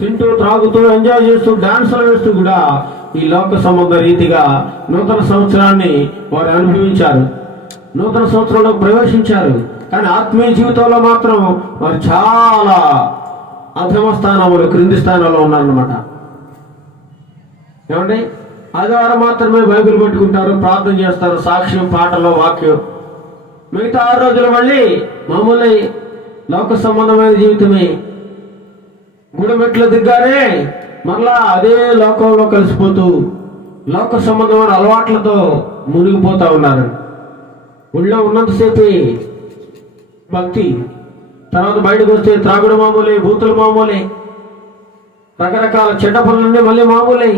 తింటూ త్రాగుతూ ఎంజాయ్ చేస్తూ డాన్సులు వేస్తూ కూడా ఈ లోక సంబంధ రీతిగా నూతన సంవత్సరాన్ని వారు అనుభవించారు, నూతన సంవత్సరంలో ప్రవేశించారు. కానీ ఆత్మీయ జీవితంలో మాత్రం వారు చాలా అధమ స్థానంలో, క్రింది స్థానంలో ఉన్నారన్నమాట. ఏమండి? ఆదివారం మాత్రమే బైబిల్ పట్టుకుంటారు, ప్రార్థన చేస్తారు, సాక్ష్యం, పాటలు, వాక్యం. మిగతా 6 రోజులు మళ్ళీ మామూలు లోక సంబంధమైన జీవితమే. గుడిమెట్లు దిగ్గానే మరలా అదే లోకంలో కలిసిపోతూ లోక సంబంధమైన అలవాట్లతో మునిగిపోతా ఉన్నారు. ఊళ్ళో ఉన్నంతసేపే భక్తి, తర్వాత బయటకు వస్తే త్రాగుడు మామూలే, బూతులు మామూలే, రకరకాల చెడ్డ పనులన్నీ మళ్ళీ మామూలే.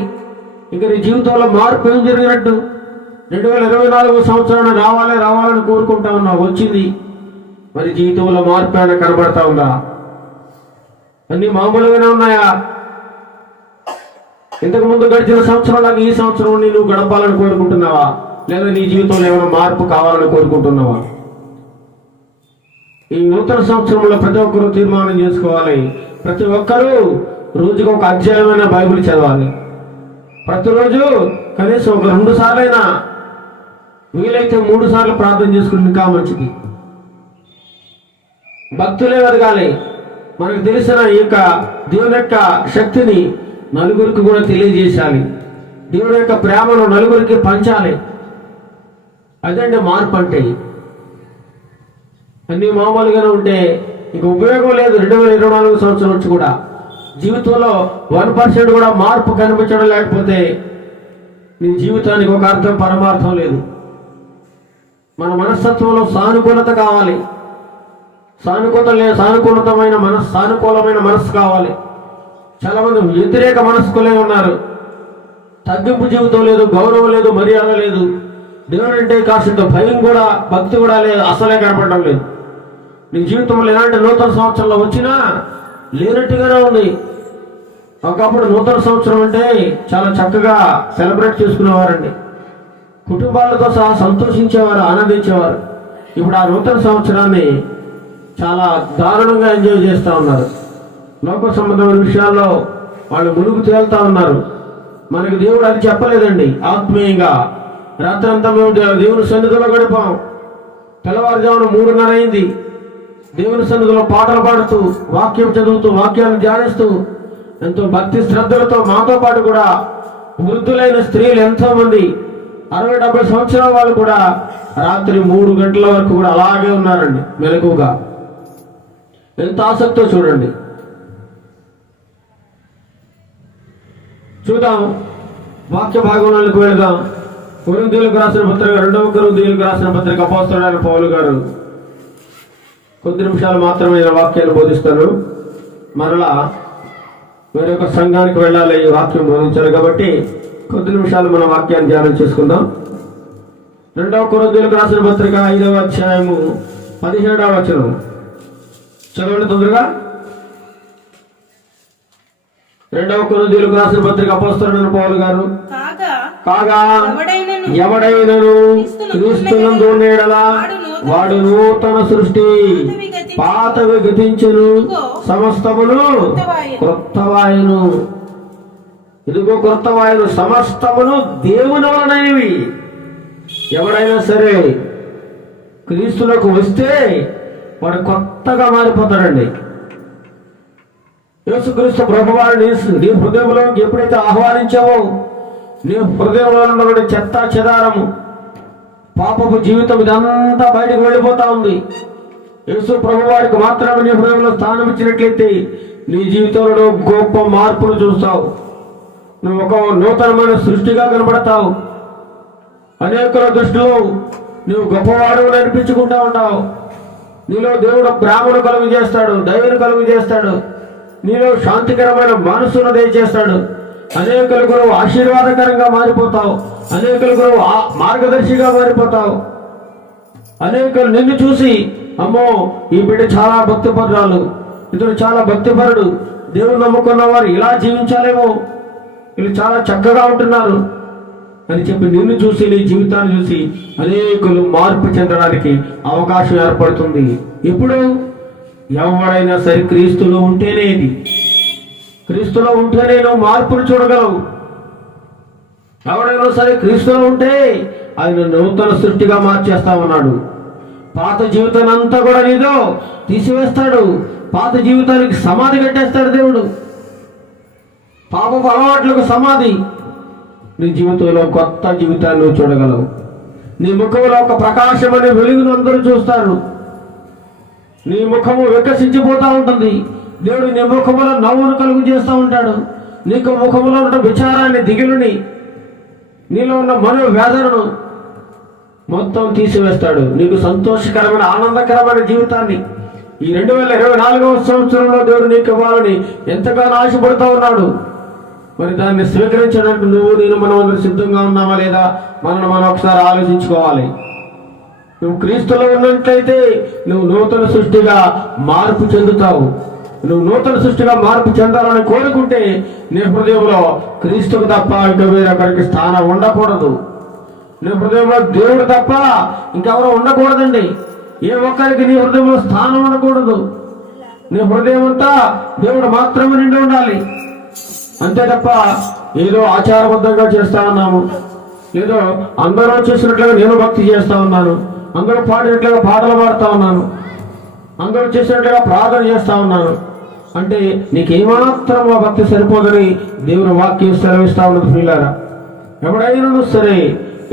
ఇంకా నీ జీవితంలో మార్పు ఏం జరిగినట్టు? 2024 సంవత్సరాన్ని రావాలని కోరుకుంటా ఉన్నావు, వచ్చింది. మరి జీవితంలో మార్పు అయినా కనబడతా ఉందా? అన్ని మామూలుగానే ఉన్నాయా? ఇంతకు ముందు గడిచిన సంవత్సరంలాగా ఈ సంవత్సరం నువ్వు గడపాలని కోరుకుంటున్నావా? లేదా నీ జీవితంలో ఏమైనా మార్పు కావాలని కోరుకుంటున్నావా? ఈ నూతన సంవత్సరంలో ప్రతి ఒక్కరూ తీర్మానం చేసుకోవాలి. ప్రతి ఒక్కరూ రోజుకు ఒక అధ్యాయమైన బైబిల్ చదవాలి. ప్రతిరోజు కనీసం ఒక 2 సార్లైనా, వీలైతే 3 సార్లు ప్రార్థన చేసుకుని ఇంకా మంచిది. భక్తులే ఎదగాలి. మనకు తెలిసిన ఈ యొక్క దేవుని యొక్క శక్తిని నలుగురికి కూడా తెలియజేయాలి. దేవుని యొక్క ప్రేమను నలుగురికి పంచాలి. అదండి మార్పు అంటే. అన్ని మామూలుగానే ఉంటే ఇంక ఉపయోగం లేదు. 2024 సంవత్సరం నుంచి కూడా జీవితంలో 1% కూడా మార్పు కనిపించడం లేకపోతే నీ జీవితానికి ఒక అర్థం, పరమార్థం లేదు. మన మనస్తత్వంలో సానుకూలత కావాలి. సానుకూలమైన మనస్సు కావాలి. చాలా మంది వ్యతిరేక మనస్కులే ఉన్నారు. తగ్గింపు జీవితం లేదు, గౌరవం లేదు, మర్యాద లేదు. దేవుడు అంటే కాస్త భయం కూడా, భక్తి కూడా లేదు, అసలే కనపడడం లేదు. నీ జీవితంలో ఎలాంటి నూతన సంవత్సరంలో వచ్చినా లేనట్టుగానే ఉంది. ఒకప్పుడు నూతన సంవత్సరం అంటే చాలా చక్కగా సెలబ్రేట్ చేసుకునేవారండి. కుటుంబాలతో సహా సంతోషించేవారు, ఆనందించేవారు. ఇప్పుడు ఆ నూతన సంవత్సరాన్ని చాలా దారుణంగా ఎంజాయ్ చేస్తూ ఉన్నారు. లోక సంబంధమైన విషయాల్లో వాళ్ళు మునుగు తేలుతా ఉన్నారు. మనకి దేవుడు అది చెప్పలేదండి. ఆత్మీయంగా రాత్రంతా మేము దేవుని సన్నిధిలో గడిపాం. తెల్లవారుజామున 3:30 అయింది. దేవుని సన్నిధిలో పాటలు పాడుతూ, వాక్యం చదువుతూ, వాక్యాన్ని ధ్యానిస్తూ, ఎంతో భక్తి శ్రద్ధలతో మాతో పాటు కూడా వృద్ధులైన స్త్రీలు ఎంతో మంది 60-70 సంవత్సరాల వాళ్ళు కూడా రాత్రి 3 గంటల వరకు కూడా అలాగే ఉన్నారండి మెలకుగా. ఎంత ఆసక్తితో చూడండి. చూద్దాం, వాక్య భాగంలోకి వెళదాం. కొరింథీయులకు రాసిన పత్రిక, 2వ కొరింథీయులకు రాసిన పత్రిక అపోస్తలుడైన పౌలు గారు కొద్ది నిమిషాలు మాత్రమే వాక్యాన్ని బోధిస్తారు. మరలా వేరొక సంఘానికి వెళ్ళాలి ఈ వాక్యం బోధించాలి కాబట్టి కొద్ది నిమిషాలు మన వాక్యాన్ని ధ్యానం చేసుకుందాం. 2వ కొరింథీయులకు రాసిన పత్రిక 5వ అధ్యాయము 17వ వచనం చదవండి తొందరగా. 2వ కొరింథీయులకు రాసిన పత్రిక అపోస్తలుడైన పౌలు గారు, కాగా ఎవడైనను క్రీస్తునందు ఉండేడలా వాడు నూతన సృష్టి, పాతవి గతించెను, సమస్తమును క్రొత్తవాయును. ఇదిగో క్రొత్తవాయును, సమస్తమును దేవుని వలనైనవి. ఎవడైనా సరే క్రీస్తులకు వస్తే వాడు కొత్తగా మారిపోతాడండి. యేసుక్రీస్తు ప్రభువారిని నీ హృదయంలోకి ఎప్పుడైతే ఆహ్వానించావో, నీ హృదయంలో ఉన్నటువంటి చెత్త చెదారము, పాపపు జీవితం ఇదంతా బయటకు వెళ్ళిపోతా ఉంది. యేసు ప్రభువారికి మాత్రమే నీ హృదయంలో స్థానం ఇచ్చినట్లయితే నీ జీవితంలో గొప్ప మార్పును చూస్తావు. నువ్వు ఒక నూతనమైన సృష్టిగా కనబడతావు. అనేకుల దృష్టిలో నువ్వు గొప్పవాడు అనిపించుకుంటా ఉంటావు. నీలో దేవుడు ప్రేమను కలుగు చేస్తాడు, దయను కలుగు చేస్తాడు. నీలో శాంతికరమైన మనసును దయచేస్తాడు. అనేకులకు నువ్వు ఆశీర్వాదకరంగా మారిపోతావు. అనేకులకు నువ్వు మార్గదర్శిగా మారిపోతావు. అనేకులు నిన్ను చూసి, అమ్మో ఈ బిడ్డ చాలా భక్తిపరురాలు, ఇతడు చాలా భక్తిపరుడు, దేవుడు నమ్ముకున్న వారు ఇలా జీవించాలేమో, వీళ్ళు చాలా చక్కగా ఉంటున్నారు అని చెప్పి నిన్ను చూసి, నీ జీవితాన్ని చూసి అనేకులు మార్పు చెందడానికి అవకాశం ఏర్పడుతుంది. ఇప్పుడు ఎవరైనా సరే క్రీస్తులో ఉంటేనే, ఇది క్రీస్తులో ఉంటేనే నువ్వు మార్పును చూడగలవు. ఎవడైనా సరే క్రీస్తులో ఉంటే ఆయన నూతన సృష్టిగా మార్చేస్తా ఉన్నాడు. పాత జీవితాన్ని అంతా కూడా నీదో తీసివేస్తాడు. పాత జీవితానికి సమాధి కట్టేస్తాడు దేవుడు. పాపపు అలవాట్లకు సమాధి. నీ జీవితంలో కొత్త జీవితాన్ని నువ్వు చూడగలవు. నీ ముఖంలో ఒక ప్రకాశమనే వెలుగును అందరూ చూస్తారు. నీ ముఖము వికసించిపోతూ ఉంటుంది. దేవుడు నీ ముఖములో నవ్వును కలుగు చేస్తూ ఉంటాడు. నీకు ముఖములో ఉన్న విచారాన్ని, దిగులుని, నీలో ఉన్న మనోవేదనను మొత్తం తీసివేస్తాడు. నీకు సంతోషకరమైన, ఆనందకరమైన జీవితాన్ని ఈ 2024వ సంవత్సరంలో దేవుడు నీకు ఇవ్వాలని ఎంతగానో ఆశపడుతూ ఉన్నాడు. మరి దాన్ని స్వీకరించడానికి నేను మనం అందరూ సిద్ధంగా ఉన్నామా లేదా మనం ఒకసారి ఆలోచించుకోవాలి. నువ్వు క్రీస్తులో ఉన్నట్లయితే నువ్వు నూతన సృష్టిగా మార్పు చెందుతావు. నువ్వు నూతన సృష్టిగా మార్పు చెందాలని కోరుకుంటే నీ హృదయంలో క్రీస్తుకు తప్ప ఇంకా వేరొకరికి స్థానం ఉండకూడదు. నీ హృదయంలో దేవుడు తప్ప ఇంకెవరో ఉండకూడదండి. ఏ ఒక్కరికి నీ హృదయంలో స్థానం ఉండకూడదు. నీ హృదయం అంతా దేవుడు మాత్రమే నిండి ఉండాలి. అంతే తప్ప ఏదో ఆచారబద్ధంగా చేస్తా ఉన్నాము, లేదో అందరూ చేసినట్లుగా నేను భక్తి చేస్తా ఉన్నాను, అందరూ పాడినట్లుగా పాటలు పాడుతూ ఉన్నాను, అందరూ చేసినట్లుగా ప్రార్థన చేస్తా ఉన్నాను అంటే నీకేమాత్రం ఆ భక్తి సరిపోదని దేవుని వాక్యం సెలవిస్తా ఉన్నది. ప్రియులారా, ఎవడైనా సరే,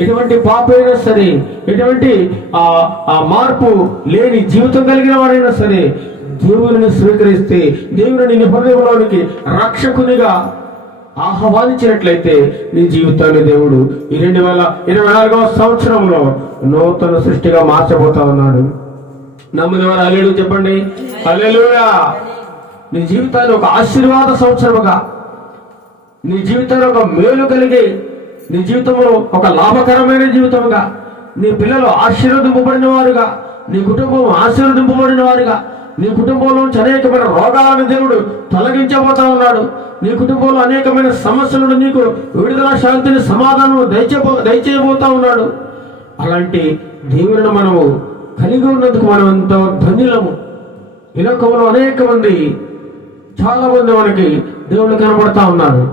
ఎటువంటి పాపైనా సరే, ఎటువంటి ఆ మార్పు లేని జీవితం కలిగిన వాడైనా సరే, దేవుని స్వీకరిస్తే, దేవుని నీ హృదయంలోనికి రక్షకునిగా ఆహ్వానించినట్లయితే నీ జీవితాన్ని దేవుడు ఈ 2024వ సంవత్సరంలో నూతన సృష్టిగా మార్చబోతా ఉన్నాడు. నమ్మిన వారు హల్లెలూయా చెప్పండి. హల్లెలూయా. నీ జీవితాన్ని ఒక ఆశీర్వాద సంవత్సరముగా, నీ జీవితంలో ఒక మేలు కలిగి, నీ జీవితంలో ఒక లాభకరమైన జీవితముగా, నీ పిల్లలు ఆశీర్వదింపబడిన వారుగా, నీ కుటుంబం ఆశీర్వదింపబడిన వారుగా, నీ కుటుంబంలో అనేకమైన రోగాలను దేవుడు తొలగించబోతా ఉన్నాడు. నీ కుటుంబంలో అనేకమైన సమస్యలను నీకు విడుదల, శాంతిని, సమాధానం దయచేయబోతా ఉన్నాడు. అలాంటి దేవుని మనము కలిగి ఉన్నందుకు మనం ఎంతో ధన్యులము. ఈ లోకంలో అనేక మంది, చాలా మంది మనకి దేవుళ్ళు కనబడతా ఉన్నారు.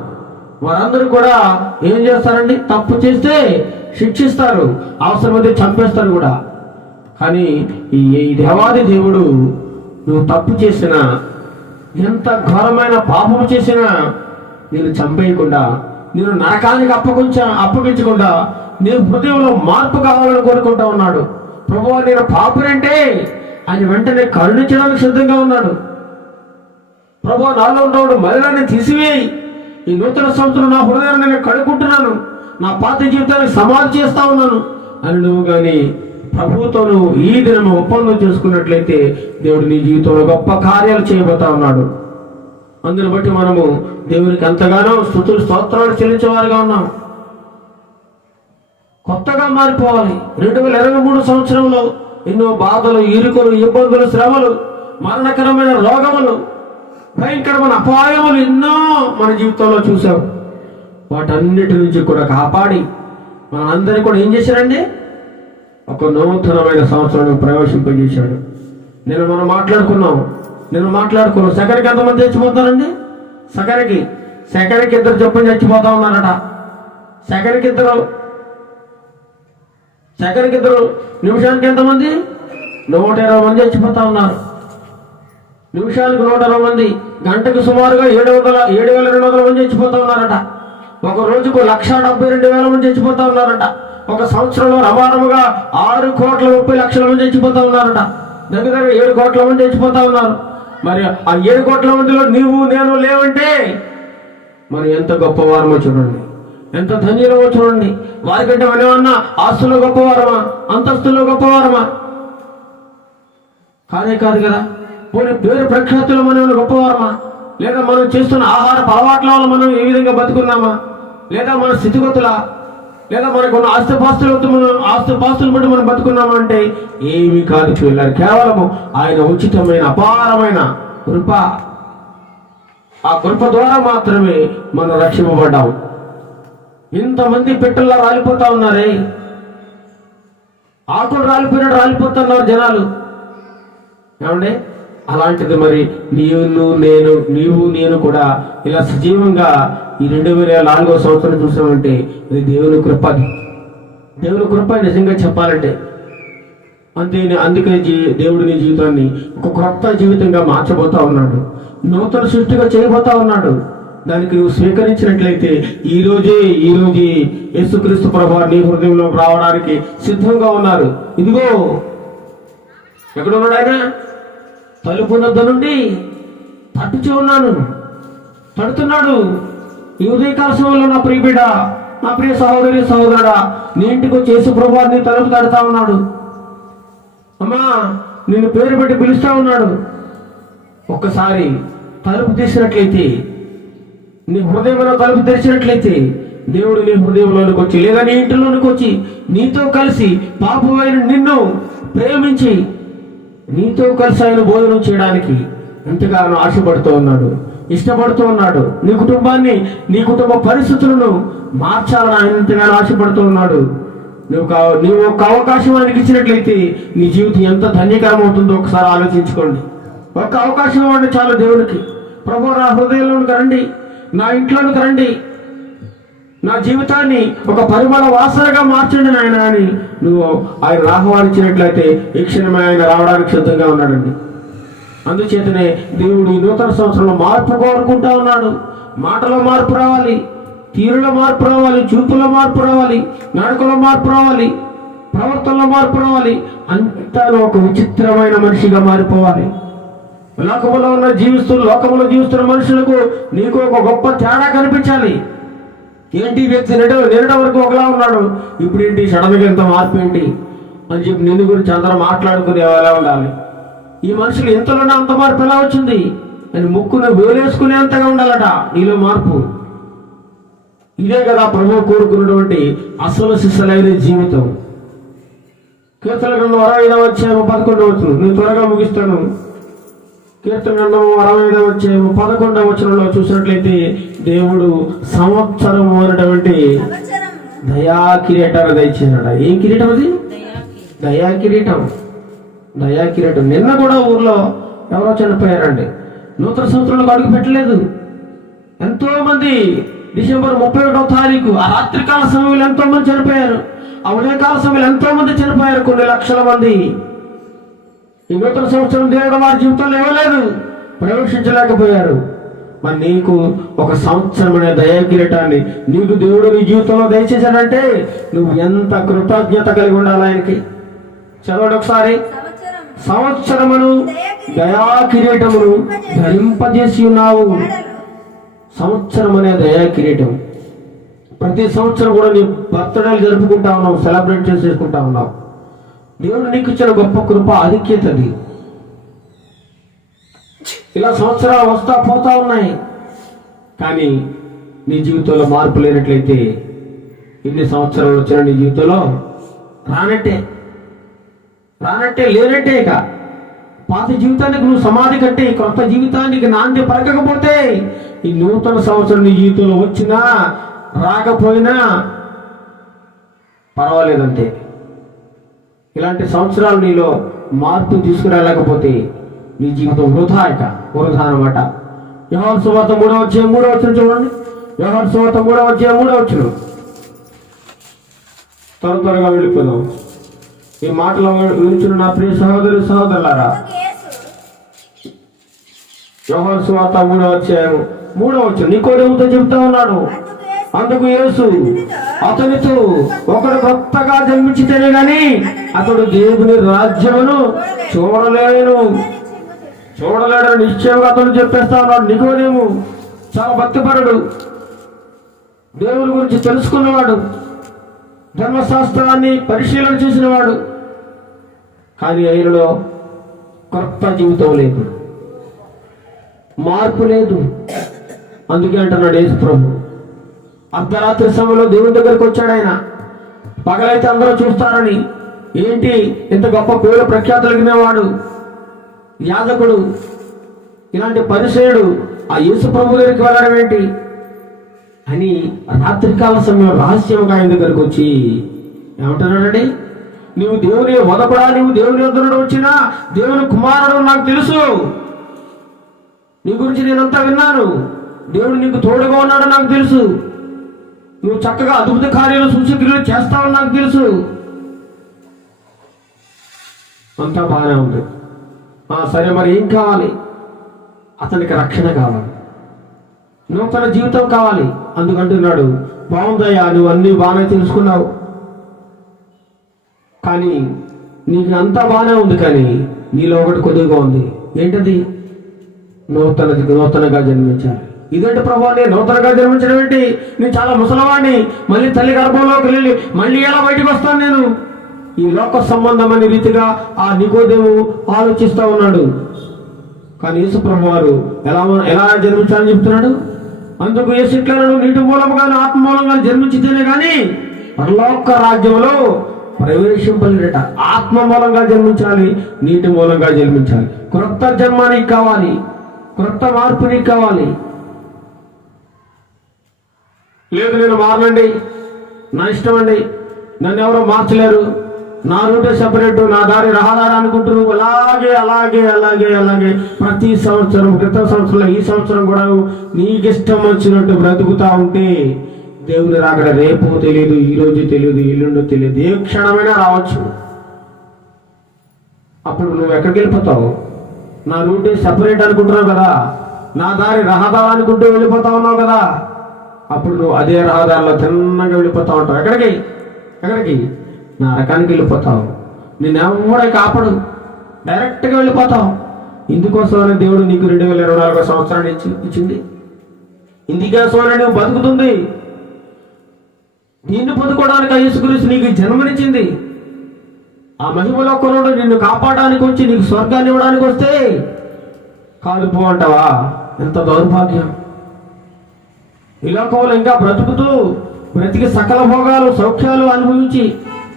వారందరూ కూడా ఏం చేస్తారండి? తప్పు చేస్తే శిక్షిస్తారు, అవసరమైతే చంపేస్తారు కూడా. కానీ ఈ దేవాది దేవుడు నువ్వు తప్పు చేసినా, ఎంత ఘోరమైన పాపము చేసినా నేను చంపేయకుండా, నేను నరకానికి అప్పగించకుండా నీ హృదయంలో మార్పు కావాలని కోరుకుంటా ఉన్నాడు. ప్రభువా, నేను పాపునంటే ఆయన వెంటనే కరుణించడానికి సిద్ధంగా ఉన్నాడు. ప్రభువా, నాలో ఉన్నవాడు మలినాన్ని తీసివేయి, ఈ నూతన సంవత్సరం నా హృదయాన్ని నేను కడుక్కుంటున్నాను, నా పాత జీవితాన్ని సమాధి చేస్తా ఉన్నాను అని నువ్వు కానీ ప్రభువుతో నువ్వు ఈ దినం ఒప్పందం చేసుకున్నట్లయితే దేవుడు నీ జీవితంలో గొప్ప కార్యాలు చేయబోతా ఉన్నాడు. అందుని బట్టి మనము దేవునికి ఎంతగానో స్తుతులు, స్తోత్రాలు చెల్లించేవారుగా ఉన్నాం. కొత్తగా మారిపోవాలి. 2023 సంవత్సరంలో ఎన్నో బాధలు, ఇరుకులు, ఇబ్బందులు, శ్రమలు, మరణకరమైన రోగములు, భయంకరమైన అపాయములు ఎన్నో మన జీవితంలో చూసాం. వాటన్నిటి నుంచి కూడా కాపాడి మనందరినీ కూడా ఏం చేశారండి? ఒక నూతనమైన సంవత్సరాన్ని ప్రవేశింపజేశాడు. మనం మాట్లాడుకున్నాం. సెకండ్కి ఎంతమంది చచ్చిపోతారండి? సెకండ్కి 2 చొప్పున చచ్చిపోతా ఉన్నారట. సెకండ్కి 2, నిమిషానికి ఎంతమంది? 120 మంది చచ్చిపోతా ఉన్నారు. నిమిషానికి 120 మంది, గంటకు సుమారుగా 7,200 మంది చచ్చిపోతా ఉన్నారట. ఒక రోజుకు 1,72,000 మంది చచ్చిపోతా ఉన్నారట. ఒక సంవత్సరంలో రమారముగా 6,30,00,000 మంది చచ్చిపోతా ఉన్నారట. దగ్గర 7 కోట్ల మంది చచ్చిపోతా ఉన్నారు. మరి ఆ 7 కోట్ల మందిలో నీవు నేను లేవంటే మనం ఎంత గొప్పవారమో చూడండి, ఎంత ధన్యులమో చూడండి. వారికంటే మనం ఏమన్నా ఆస్తుల్లో గొప్పవారమా, అంతస్తుల్లో గొప్పవారమా? కాదు కదా. పోనీ పేరు ప్రఖ్యాతులు మనం గొప్పవారమా? లేదా మనం చేస్తున్న ఆహార అలవాట్ల వల్ల మనం ఏ విధంగా బతుకున్నామా? లేదా మన స్థితిగతులా? లేదా మనకున్న ఆస్తిపాస్తులు బట్టి మనం బతుకున్నామా అంటే ఏమీ కాదు పిల్లలు. కేవలము ఆయన ఉచితమైన అపారమైన కృప, ఆ కృప ద్వారా మాత్రమే మనం రక్షింపబడ్డాం. ఇంతమంది పెట్టల్లో రాలిపోతా ఉన్నారే, ఆకులు రాలిపోయినట్టు రాలిపోతున్నారు జనాలు. ఏమండి? అలాంటిది మరి నీవు నేను కూడా ఇలా సజీవంగా ఈ 2004వ సంవత్సరం చూసామంటే ఇది దేవుని కృప నిజంగా చెప్పాలంటే అందుకనే దేవుడు నీ జీవితాన్ని ఒక క్రొత్త జీవితంగా మార్చబోతా ఉన్నాడు, నూతన సృష్టిగా చేయబోతా ఉన్నాడు. దానికి నువ్వు స్వీకరించినట్లయితే ఈ రోజే యేసుక్రీస్తు ప్రభువు నీ హృదయంలో రావడానికి సిద్ధంగా ఉన్నారు. ఇదిగో ఎక్కడున్నాడు ఆయన? తలుపు వద్ద నుండి తట్టుచూ ఉన్నాను, తడుతున్నాడు. ఈ ఉదయకాల సమయంలో నా ప్రియ బిడ్డ, నా ప్రియ సహోదరుడా, నీ ఇంటికి వచ్చి యేసు ప్రభువు నీ తలుపు తడుతా ఉన్నాడు. అమ్మా, నిన్ను పేరు పెట్టి పిలుస్తా ఉన్నాడు. ఒక్కసారి తలుపు తీసినట్లయితే, నీ హృదయంలో తలుపు తెరిచినట్లయితే దేవుడు నీ హృదయంలోనికి వచ్చి, లేదా నీ ఇంటిలోనికి వచ్చి నీతో కలిసి పాపమైన నిన్ను ప్రేమించి నీతో కలిసి ఆయన భోజనం చేయడానికి ఎంతగానో ఆశపడుతూ ఉన్నాడు, ఇష్టపడుతూ ఉన్నాడు. నీ కుటుంబాన్ని, నీ కుటుంబ పరిస్థితులను మార్చాలని ఆయన ఎంతగానో ఆశపడుతూ ఉన్నాడు. నీవు ఒక అవకాశం ఆయనకి ఇచ్చినట్లయితే నీ జీవితం ఎంత ధన్యకరం అవుతుందో ఒకసారి ఆలోచించుకోండి. ఒక్క అవకాశం ఇవ్వండి చాలు దేవుడికి. ప్రభువు నా హృదయంలోనికి రండి, నా ఇంట్లోనికి రండి, నా జీవితాన్ని ఒక పరిమళ వాసనగా మార్చండి నాయన అని నువ్వు ఆయన ఆహ్వానించినట్లయితే ఈ క్షణమే ఆయన రావడానికి సిద్ధంగా ఉన్నాడండి. అందుచేతనే దేవుడు ఈ నూతన సంవత్సరంలో మార్పు కోరుకుంటా ఉన్నాడు. మాటలో మార్పు రావాలి, తీరులో మార్పు రావాలి, చూపులో మార్పు రావాలి, నడకలో మార్పు రావాలి, ప్రవర్తనలో మార్పు రావాలి. అంతా ఒక విచిత్రమైన మనిషిగా మారిపోవాలి. లోకంలో జీవిస్తున్న మనుషులకు నీకు ఒక గొప్ప తేడా కనిపించాలి. ఏంటి వ్యక్తి నిన్నటి వరకు ఒకలా ఉన్నాడు, ఇప్పుడు ఏంటి సడన్గా ఎంత మార్పు ఏంటి అని చెప్పి నిన్ను గురించి అందరూ మాట్లాడుకుని ఎలా ఉండాలి? ఈ మనుషులు ఎంతలోనే అంత మార్పు ఎలా వచ్చింది అని ముక్కును వేలేసుకునేంతగా ఉండాలట నీలో మార్పు. ఇదే కదా ప్రభువు కోరుకున్నటువంటి అసలు సిసలైన జీవితం. కీర్తన గ్రంథం 65వ అధ్యాయం 11వ వచనం, నేను త్వరగా ముగిస్తాను. కీర్తన గ్రంథం 65వ అధ్యాయం 11వ వచనంలో చూసినట్లయితే దేవుడు సంవత్సరం అనేటువంటి దయా కిరీటాన్ని దయచేసాడ. ఏం కిరీటం అది? దయా కిరీటం. దయా కిరీటం. నిన్న కూడా ఊర్లో ఎవరో చనిపోయారండి. నూతన సంవత్సరంలో అడుగు పెట్టలేదు. ఎంతో మంది డిసెంబర్ 31వ తారీఖు ఆ రాత్రికాల సమయంలో ఎంతో మంది చనిపోయారు. ఆ ఉదయకాల సమయంలో ఎంతో మంది చనిపోయారు, కొన్ని లక్షల మంది. ఈ నూతన సంవత్సరం దేవుడు వారి జీవితంలో ఇవ్వలేదు, ప్రవేశించలేకపోయారు. మరి నీకు ఒక సంవత్సరం అనే దయా కిరీటాన్ని నీకు దేవుడు నీ జీవితంలో దయచేశాడంటే నువ్వు ఎంత కృతజ్ఞత కలిగి ఉండాలి ఆయనకి. చదవండి ఒకసారి. సంవత్సరమును దయా కిరీటమును ధరింపజేసి ఉన్నావు. సంవత్సరం అనే దయా కిరీటం. ప్రతి సంవత్సరం కూడా నీ బర్త్డేలు జరుపుకుంటా ఉన్నావు, సెలబ్రేట్ చేసుకుంటా ఉన్నావు. దేవుడు నీకు ఇచ్చిన గొప్ప కృప, ఆధిక్యత అది. ఇలా సంవత్సరాలు వస్తా పోతా ఉన్నాయి, కానీ నీ జీవితంలో మార్పు లేనట్లయితే ఇన్ని సంవత్సరాలు వచ్చిన నీ జీవితంలో రానట్టే లేనట్టే. ఇక పాత జీవితానికి నువ్వు సమాధి కట్టి కొత్త జీవితానికి నాంది పలకకపోతే ఈ నూతన సంవత్సరం నీ జీవితంలో వచ్చినా రాకపోయినా పర్వాలేదంతే. ఇలాంటి సంవత్సరాలు నీలో మార్పు తీసుకురాలేకపోతే నీ జీవితం వృధా అన్నమాట. యోహాను సువార్త 3వ అధ్యాయం 3వ వచనం చూడండి. యోహాను సువార్త 3వ అధ్యాయం 3వ వచనం. త్వరగా వెళ్ళిపోదాం. ఈ మాటలు వినిచిన నా ప్రియ సహోదరి సహోదరులారా, యోహాను సువార్త 3వ అధ్యాయం 3వ వచనం నికోదేముతో చెబుతా ఉన్నాడు. అందుకు యేసు అతనితో ఒకడు కొత్తగా జన్మించితేనే గాని అతడు దేవుని రాజ్యమును చూడలేడని నిశ్చయంగా అతను చెప్పేస్తా ఉన్నాడు. నికోదేము చాలా భక్తిపరుడు, దేవుని గురించి తెలుసుకున్నవాడు, ధర్మశాస్త్రాన్ని పరిశీలన చేసినవాడు. కానీ ఆయనలో కొత్త జీవితం లేదు, మార్పు లేదు. అందుకే అంటున్నాడు యేసు ప్రభు, అర్ధరాత్రి సమయంలో దేవుని దగ్గరికి వచ్చాడు ఆయన. పగలైతే అందరూ చూస్తారని, ఏంటి ఇంత గొప్ప పేరు ప్రఖ్యాతులు కలిగినవాడు, యాజకుడు, ఇలాంటి పరిచయుడు ఆ యేసు ప్రభు దగ్గరికి వెళ్ళడం ఏంటి అని రాత్రికాల సమయం రహస్యంగా ఆయన దగ్గరికి వచ్చి ఏమంటున్నాడండి, నువ్వు దేవుని వదకుడా, నువ్వు దేవుని వద్దనుడు వచ్చినా దేవుని కుమారుడు నాకు తెలుసు, నీ గురించి నేనంతా విన్నాను, దేవుడు నీకు తోడుగా ఉన్నాడు నాకు తెలుసు, నువ్వు చక్కగా అద్భుత కార్యాలు సూచక్రియలు చేస్తావని నాకు తెలుసు. అంతా బాగానే ఉంది. సరే, మరి ఏం కావాలి? అతనికి రక్షణ కావాలి, నూతన జీవితం కావాలి. అందుకంటున్నాడు, బాగుందయ్యా, నువ్వు అన్నీ బాగానే తెలుసుకున్నావు, కానీ నీకు అంతా బాగానే ఉంది, కానీ నీలో ఒకటి కొద్దిగా ఉంది. ఏంటది? నూతనగా జన్మించాలి. ఇదేంటి ప్రభు, నేను నూతనగా జన్మించడం ఏంటి? నేను చాలా ముసలవాడిని, మళ్ళీ తల్లి గర్భంలోకి వెళ్ళి మళ్ళీ ఎలా బయటకు వస్తాను నేను? ఈ లోక సంబంధమైన రీతిగా ఆ నికోదేము ఆలోచిస్తూ ఉన్నాడు. కానీ యేసు ప్రభు వారు ఎలా జన్మించాలని చెప్తున్నాడు. అందుకు యేసు ఇట్లను నీటి మూలంగాను ఆత్మ మూలంగా జన్మించితేనే కానీ పరలోక రాజ్యంలో ప్రవేశింపలేరట. ఆత్మ మూలంగా జన్మించాలి, నీటి మూలంగా జన్మించాలి. క్రొత్త జన్మ నీకు కావాలి, క్రొత్త మార్పు నీకు కావాలి. లేదు నేను మారనండి, నా ఇష్టం అండి, నన్ను ఎవరో మార్చలేరు, నా రూటే సెపరేట్, నా దారి రహదారి అనుకుంటున్నారు. అలాగే ప్రతి సంవత్సరం, క్రితం సంవత్సరంలో ఈ సంవత్సరం కూడా నీకు ఇష్టం వచ్చినట్టు బ్రతుకుతా ఉంటే దేవుని రాకడ రేపు తెలియదు, ఈ రోజు తెలియదు, ఎల్లుండో తెలియదు, ఏ క్షణమైనా రావచ్చు. అప్పుడు నువ్వు ఎక్కడికి వెళ్ళిపోతావు? నా రూటే సెపరేట్ అనుకుంటున్నావు కదా, నా దారి రహదారి అనుకుంటూ వెళ్ళిపోతా ఉన్నావు కదా, అప్పుడు నువ్వు అదే రహదారిలో తిన్నగా వెళ్ళిపోతా ఉంటావు. ఎక్కడికి? నా రకానికి వెళ్ళిపోతావు. నేనెవ్వడే కాపాడు, డైరెక్ట్గా వెళ్ళిపోతావు. ఇందుకోసమనే దేవుడు నీకు 2024 సంవత్సరాన్ని ఇచ్చింది. ఇందుకోసమనే నువ్వు బతుకుతుంది. నిన్ను పొందుకోవడానికి యేసుక్రీస్తు నీకు జన్మనిచ్చింది. ఆ మహిమలో కొనుడు నిన్ను కాపాడడానికి వచ్చి నీకు స్వర్గాన్ని ఇవ్వడానికి వస్తే కాలిపో అంటావా? ఎంత దౌర్భాగ్యం! ఈ లోకంలో ఇంకా బ్రతికి సకల భోగాలు సౌఖ్యాలు అనుభవించి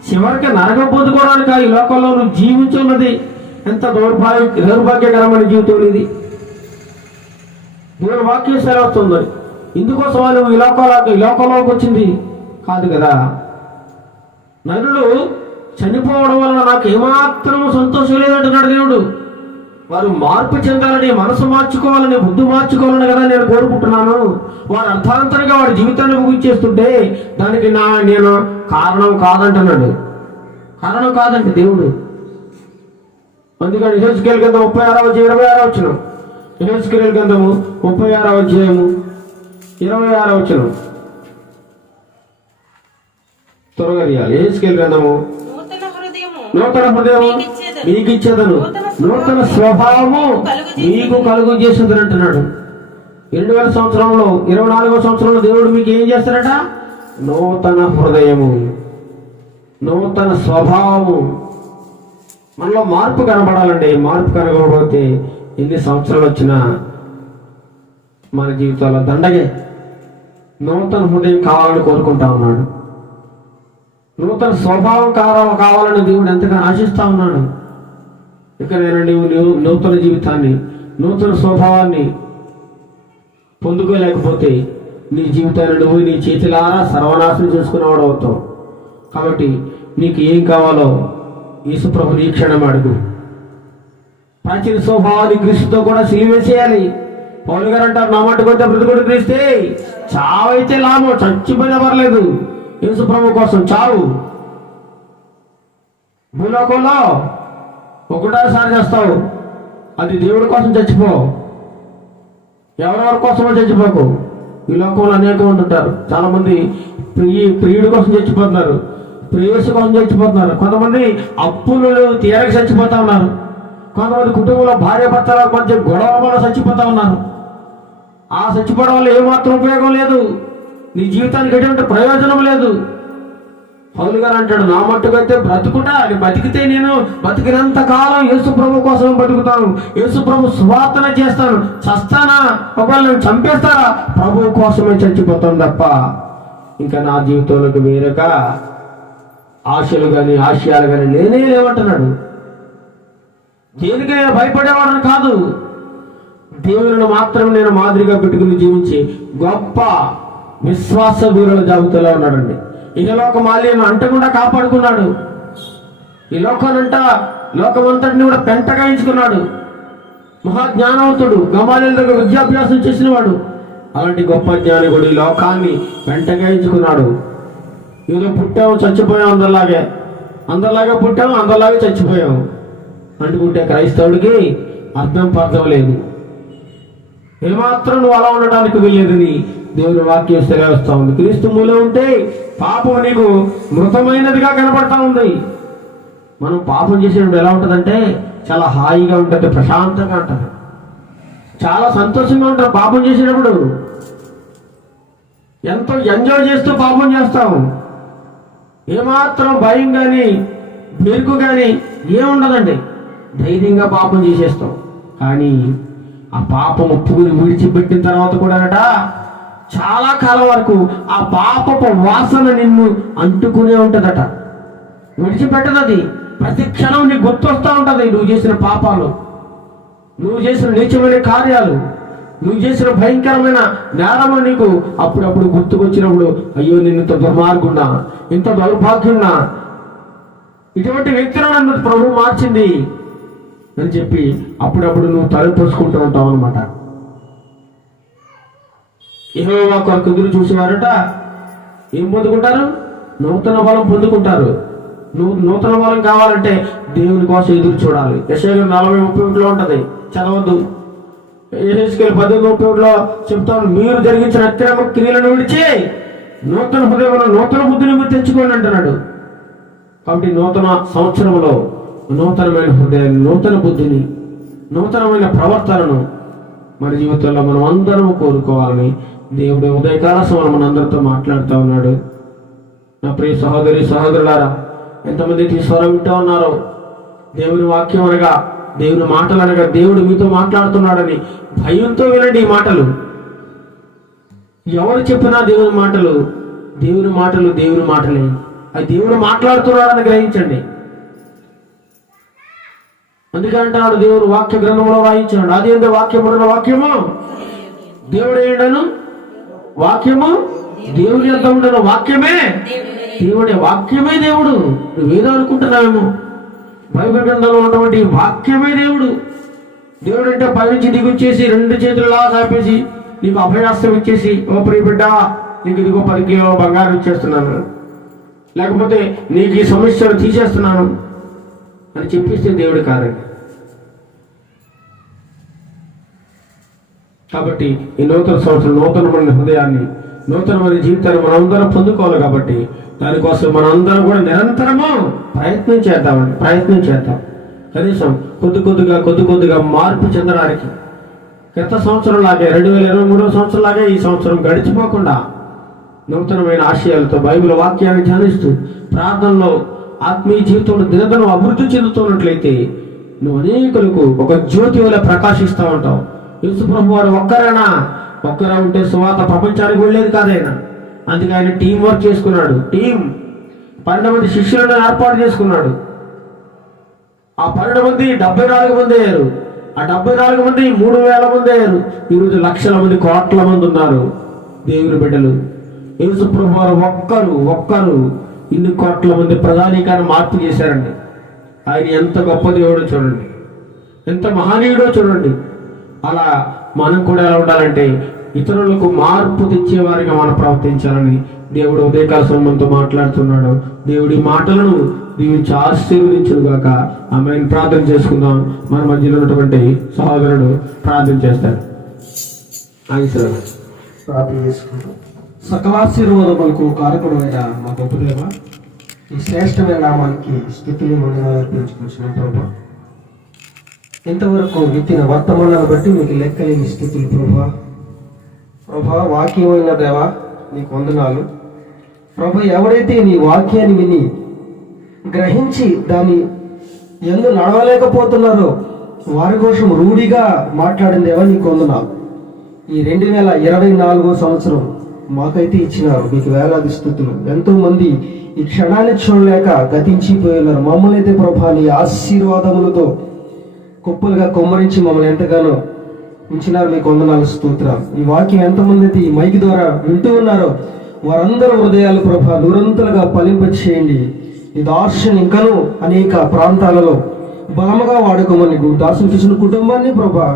చివరికి నరకం పొందుకోవడానికి ఈ లోకంలో నువ్వు జీవించున్నది ఎంత దౌర్భాగ్యకరమైన జీవితం ఇది. దేవుని వాక్యం సెలవుతుంది. ఇందుకోసం నువ్వు ఈ లోకంలోకి వచ్చింది కాదు కదా. నరులు చనిపోవడం వలన నాకు ఏమాత్రం సంతోషం లేదంటున్నాడు దేవుడు. వారు మార్పు చెందాలని, మనసు మార్చుకోవాలని, బుద్ధి మార్చుకోవాలని కదా నేను కోరుకుంటున్నాను. వారు అర్థాంతరంగా వారి జీవితాన్ని ముగించేస్తుంటే దానికి నేను కారణం కాదంటున్నాడు. కారణం కాదంటే దేవుడు. అందుకని యెహెజ్కేలు గ్రంథం 36 వచనం, యెహెజ్కేలు గ్రంథము 36 26 త్వరగా తీయాలి. యెహెజ్కేలు గ్రంథము నూతన హృదయము మీకు ఇచ్చేదను, నూతన స్వభావము మీకు కలుగు చేసేదని అంటున్నాడు. 2000 సంవత్సరంలో 24వ సంవత్సరంలో దేవుడు మీకు ఏం చేస్తాడట? నూతన హృదయము, నూతన స్వభావము. మనలో మార్పు కనబడాలండి. మార్పు కనబడకపోతే ఎన్ని సంవత్సరాలు వచ్చినా మన జీవితాల్లో దండగే. నూతన హృదయం కావాలని కోరుకుంటా ఉన్నాడు. నూతన స్వభావం కావాలని దేవుడు ఎంతగానో ఆశిస్తా ఉన్నాడు. ఇక నీవు నూతన జీవితాన్ని, నూతన స్వభావాన్ని పొందుకోలేకపోతే నీ జీవితాన్ని నువ్వు నీ చేతులారా సర్వనాశనం చేసుకునేవాడు అవుతావు. కాబట్టి నీకు ఏం కావాలో యేసుప్రభు నీ క్షణం అడుగు. ప్రాచీన స్వభావాన్ని క్రీస్తుతో కూడా సిలివేసేయాలి. పౌలు గారు అంటారు, నా మట్టుకు వచ్చే బ్రతుకుడు క్రీస్తే, చావైతే లాభం, చచ్చిపోయినా పర్లేదు. యేసుప్రభు కోసం చావు. భూలోకంలో ఒకటోసారి చేస్తావు, అది దేవుడి కోసం చచ్చిపో, ఎవరెవరి కోసమో చచ్చిపోకు. ఈ లోకంలో అనేక మంది ఉంటారు. చాలా మంది ప్రియుడి కోసం చచ్చిపోతున్నారు, ప్రేయసి కోసం చచ్చిపోతున్నారు. కొంతమంది అప్పులు తీరక చచ్చిపోతా ఉన్నారు. కొంతమంది కుటుంబంలో భార్య భర్తల మధ్య గొడవ వల్ల చచ్చిపోతా ఉన్నారు. ఆ చచ్చిపోవడం వల్ల ఏమాత్రం ఉపయోగం లేదు. నీ జీవితానికి ఎటువంటి ప్రయోజనం లేదు. పౌలు గారు అంటాడు, నా మట్టుకైతే బ్రతుకుటా, బతికితే నేను బతికినంత కాలం యేసు ప్రభు కోసం బతుకుతాను, యేసు ప్రభు సువార్తన చేస్తాను. చస్తానా, ఒకవేళ నేను చంపేస్తారా, ప్రభు కోసమే చచ్చిపోతాను తప్ప ఇంకా నా జీవితంలోకి వేరొక ఆశలు కానీ ఆశయాలు కానీ లేవంటున్నాడు. దేనికి నేను భయపడేవాడని కాదు, దేవుని మాత్రం నేను మాదిరిగా పెట్టుకుని జీవించి గొప్ప విశ్వాస వీరుల జాబితాలో ఉన్నాడండి. ఇహలోక మాల్యను అంటకుండా కాపాడుకున్నాడు. ఈ లోకమంతటిని కూడా పెంటగాయించుకున్నాడు. మహాజ్ఞానవంతుడు, గమాలీల దగ్గర విద్యాభ్యాసం చేసినవాడు. అలాంటి గొప్ప జ్ఞాని కూడా ఈ లోకాన్ని పెంటగాయించుకున్నాడు. ఏదో పుట్టాము చచ్చిపోయాం, అందరిలాగే పుట్టాము, అందరిలాగే చచ్చిపోయాము అంటుకుంటే క్రైస్తవుడికి అర్థం లేదు. ఏమాత్రం నువ్వు అలా ఉండడానికి వెళ్ళేదని దేవుని వాక్యం సెలవిస్తా ఉంది. క్రీస్తు మూలం ఉంటే పాపం నీకు మృతమైనదిగా కనబడతా ఉంది. మనం పాపం చేసేటప్పుడు ఎలా ఉంటుందంటే చాలా హాయిగా ఉంటుంది, ప్రశాంతంగా ఉంటుంది, చాలా సంతోషంగా ఉంటుంది. పాపం చేసేటప్పుడు ఎంతో ఎంజాయ్ చేస్తూ పాపం చేస్తాము. ఏమాత్రం భయం కానీ బెరుకు కానీ ఏముండదండి, ధైర్యంగా పాపం చేసేస్తాం. కానీ ఆ పాపం ఒప్పుకుని విడిచిపెట్టిన తర్వాత కూడానట చాలా కాలం వరకు ఆ పాపపు వాసన నిన్ను అంటుకునే ఉంటుందట, విడిచిపెట్టదు. అది ప్రతి క్షణం నీకు గుర్తొస్తూ ఉంటుంది. నువ్వు చేసిన పాపాలు, నువ్వు చేసిన నీచమైన కార్యాలు, నువ్వు చేసిన భయంకరమైన నేరములు నీకు అప్పుడప్పుడు గుర్తుకొచ్చినప్పుడు, అయ్యో నేను ఇంత దుర్మార్గున్నా, ఇంత దౌర్భాగ్యున్నా, ఇటువంటి వ్యక్తులను నన్ను ప్రభు మార్చింది అని చెప్పి అప్పుడప్పుడు నువ్వు తలపోసుకుంటూ ఉంటావు అనమాట. యెహోవా కొరకు ఎదురు చూసేవారట ఏం పొందుకుంటారు? నూతన బలం పొందుకుంటారు. నూతన బలం కావాలంటే దేవుని కోసం ఎదురు చూడాలి. యెషయా 40:31 ఉంటది, చదవద్దు. యెహెజ్కేలు 10:31 చెప్తాను, మీరు జరిగించిన అక్రమ క్రియలను విడిచి నూతన హృదయంలో నూతన బుద్ధిని మీరు తెచ్చుకోండి అంటున్నాడు. కాబట్టి నూతన సంవత్సరంలో నూతనమైన హృదయాన్ని, నూతన బుద్ధిని, నూతనమైన ప్రవర్తనను మన జీవితంలో మనం అందరం కోరుకోవాలని దేవుడు ఉదయకాల సమయం మనందరితో మాట్లాడుతూ ఉన్నాడు. నా ప్రియ సహోదరి సహోదరులారా, ఎంతమంది స్వరం వింటూ ఉన్నారో, దేవుని వాక్యం అనగా దేవుని మాటలు అనగా దేవుడు మీతో మాట్లాడుతున్నాడని భయంతో వినండి ఈ మాటలు. ఎవరు చెప్పినా దేవుని మాటలు దేవుని మాటలు దేవుని మాటలే. అది దేవుడు మాట్లాడుతున్నాడని గ్రహించండి. అందుకంటాడు దేవుడు వాక్య గ్రంథంలో రాయించాడు, అదేందో వాక్యమున్న వాక్యము దేవుడు ఏంటను, వాక్యము దేవుని ఎంత ఉండను, వాక్యమే దేవుడే, వాక్యమే దేవుడు. నువ్వేదో అనుకుంటున్నావేమో, బైబిల్ గ్రంథంలో ఉన్నటువంటి వాక్యమే దేవుడు. దేవుడు అంటే పైనుంచి దిగుచ్చేసి 2 చేతులలా చాపేసి నీకు అభయాస్తం ఇచ్చేసి, ఓ ప్రియ బిడ్డ నీకు ఇదిగో 10 కిలోల బంగారం ఇచ్చేస్తున్నాను, లేకపోతే నీకు ఈ సమస్యను తీసేస్తున్నాను అని చెప్పిస్తే దేవుడు కాదండి. కాబట్టి ఈ నూతన సంవత్సరం నూతనమైన హృదయాన్ని, నూతనమైన జీవితాన్ని మనందరం పొందుకోవాలి. కాబట్టి దానికోసం మనందరం కూడా నిరంతరము ప్రయత్నం చేద్దాం. కనీసం కొద్ది కొద్దిగా మార్పు చెందడానికి గత సంవత్సరం లాగే 2023 సంవత్సరం లాగే ఈ సంవత్సరం గడిచిపోకుండా నూతనమైన ఆశయాలతో బైబిల్ వాక్యాన్ని ధ్యానిస్తూ ప్రార్థనలో ఆత్మీయ జీవితంలో దినదినం అభివృద్ధి చెందుతున్నట్లయితే నువ్వు అనేకులకు ఒక జ్యోతి వల్ల ప్రకాశిస్తూ ఉంటావు. యేసు ప్రభు వారు ఒక్కరే ఉంటే సువార్త ప్రపంచానికి వెళ్ళేది కాదైనా. అందుకే ఆయన టీం వర్క్ చేసుకున్నాడు. 12 మంది శిష్యులను ఏర్పాటు చేసుకున్నాడు. ఆ 12 మంది 74 మంది అయ్యారు. ఆ 74 మంది 3000 మంది అయ్యారు. ఈరోజు లక్షల మంది, కోట్ల మంది ఉన్నారు దేవుని బిడ్డలు. యేసు ప్రభు వారు ఒక్కరు ఇన్ని కోట్ల మంది ప్రధానికాన్ని మార్పు చేశారండి. ఆయన ఎంత గొప్ప దేవుడో చూడండి, ఎంత మహనీయుడో చూడండి. అలా మనం కూడా ఎలా ఉండాలంటే ఇతరులకు మార్పు తెచ్చేవారిగా మనం ప్రవర్తించాలని దేవుడు ఉదయకాల సమయంతో మాట్లాడుతున్నాడు. దేవుడి మాటలను దీవించి ఆశీర్వదించును గాక. ఆమెను ప్రార్థన చేసుకుందాం. మన మధ్యలో ఉన్నటువంటి సహోదరుడు ప్రార్థన చేస్తాడు. ప్రార్థన చేసుకుంటాం. సకలాశీర్వాదములకు కారకుడైన మా గొప్ప దేవ, ఈ శ్రేష్టమైన నామానికి స్తుతులు వందనాలు అర్పించుకుంటున్నాం ప్రభా. ఇంతవరకు విత్తిన వర్తమానాన్ని బట్టి మీకు లెక్కలేని స్థితులు ప్రభా. వాక్యమైన దేవా నీకు వందనాలు ప్రభా. ఎవరైతే నీ వాక్యాన్ని విని గ్రహించి దాన్ని ఎందు నడవలేకపోతున్నారో వారి కోసం రూఢిగా మాట్లాడిన దేవా నీకు వందనాలు. ఈ 2024 సంవత్సరం మాకైతే ఇచ్చినారు, మీకు వేలాది స్థుతులు. ఎంతో మంది ఈ క్షణాన్ని చూడలేక గతించిపోయినారు. మమ్మల్ని అయితే ప్రభా నీ ఆశీర్వాదములతో కుప్పలుగా కొమ్మరించి మమ్మల్ని ఎంతగానో ఉంచినారు. మీకు వందనాలు, స్తోత్రాలు. ఈ వాక్యం ఎంతమంది అయితే ఈ మైక్ ద్వారా వింటూ ఉన్నారో వారందరూ హృదయాలు ప్రభా నిరంతరంగా ఫలింపచేయండి. ఈ దార్శని ఇంకనూ అనేక ప్రాంతాలలో బలముగా వాడుకోమని దాసులు చూసిన కుటుంబాన్ని ప్రభా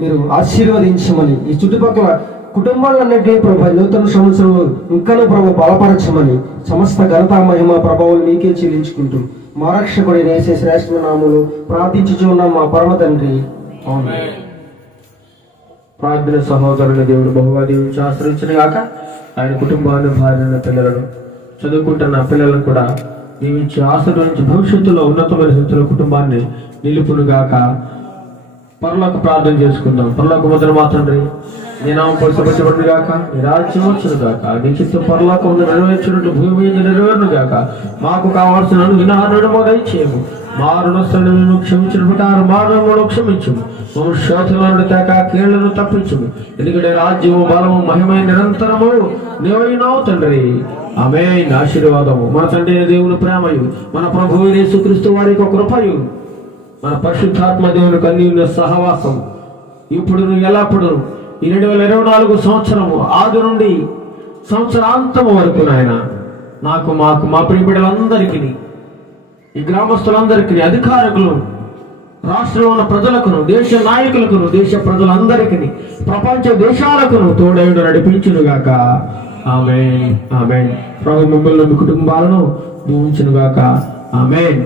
మీరు ఆశీర్వదించమని, ఈ చుట్టుపక్కల కుటుంబాలన్నింటినీ ప్రభా నూతన సంవత్సరంలో ఇంకనూ ప్రభా బలపరచమని సమస్త ఘనత మహిమ ప్రభావం మీకే చెల్లించుకుంటూ మా రక్షకుడి యేసు శ్రేష్ఠ నామములో ప్రార్థించుచున్నాం మా పరమ తండ్రి, ఆమేన్. ప్రార్థన సహోదరుని దేవుడు బహుగా దీవించి ఆశ్రయించిన గాక. ఆయన కుటుంబాన్ని, భార్యను, పిల్లలను, చదువుకుంటున్న పిల్లలను కూడా దీవించి ఆశీర్వదించి భవిష్యత్తులో ఉన్నతమైన స్థితిలో కుటుంబాన్ని నిలుపును గాక. పరలోక ప్రార్థన చేసుకుందాం. పరలోక మొదలు మా తండ్రి, నీ నామం పరిశుభ్రపరచబడును గాక, నీ రాజ్యం వచ్చును గాక, నీ చిత్తం పరలోకమున నెరవేర్చున్నట్టు భూమి మీద నెరవేరును గాక. మాకు కావాల్సిన వినాలను దయచేయము. మా రుణస్థులను క్షమించిన ప్రకారం మా రుణములను క్షమించుము. మమ్మ శోధనలను తేక కీళ్లను తప్పించుము. ఎందుకంటే రాజ్యము, బలము, మహిమ నిరంతరము నీవైనావు తండ్రి, ఆమేన్. ఆశీర్వాదము మన తండ్రి అయిన దేవుని ప్రేమయు, మన ప్రభువు యేసుక్రీస్తు వారి యొక్క కృపయు, మన పరిశుద్ధాత్మ దేవుని అన్యోన్య సహవాసం ఇప్పుడు ఎల్లప్పుడు ఈ 2024 సంవత్సరము ఆది నుండి సంవత్సరాంతము వరకు నాయన నాకు, మాకు, మా ప్రియ బిడ్డలందరికీ, ఈ గ్రామస్తులందరికీ, అధికారులను, రాష్ట్రంలో ఉన్న ప్రజలకును, దేశ నాయకులకును, దేశ ప్రజలందరికీ, ప్రపంచ దేశాలకును తోడైండు నడిపించునుగాక. ఆమేన్, ఆమేన్. ప్రభు మిమ్మల్ని, మీ కుటుంబాలను దీవించునుగాక. ఆమేన్.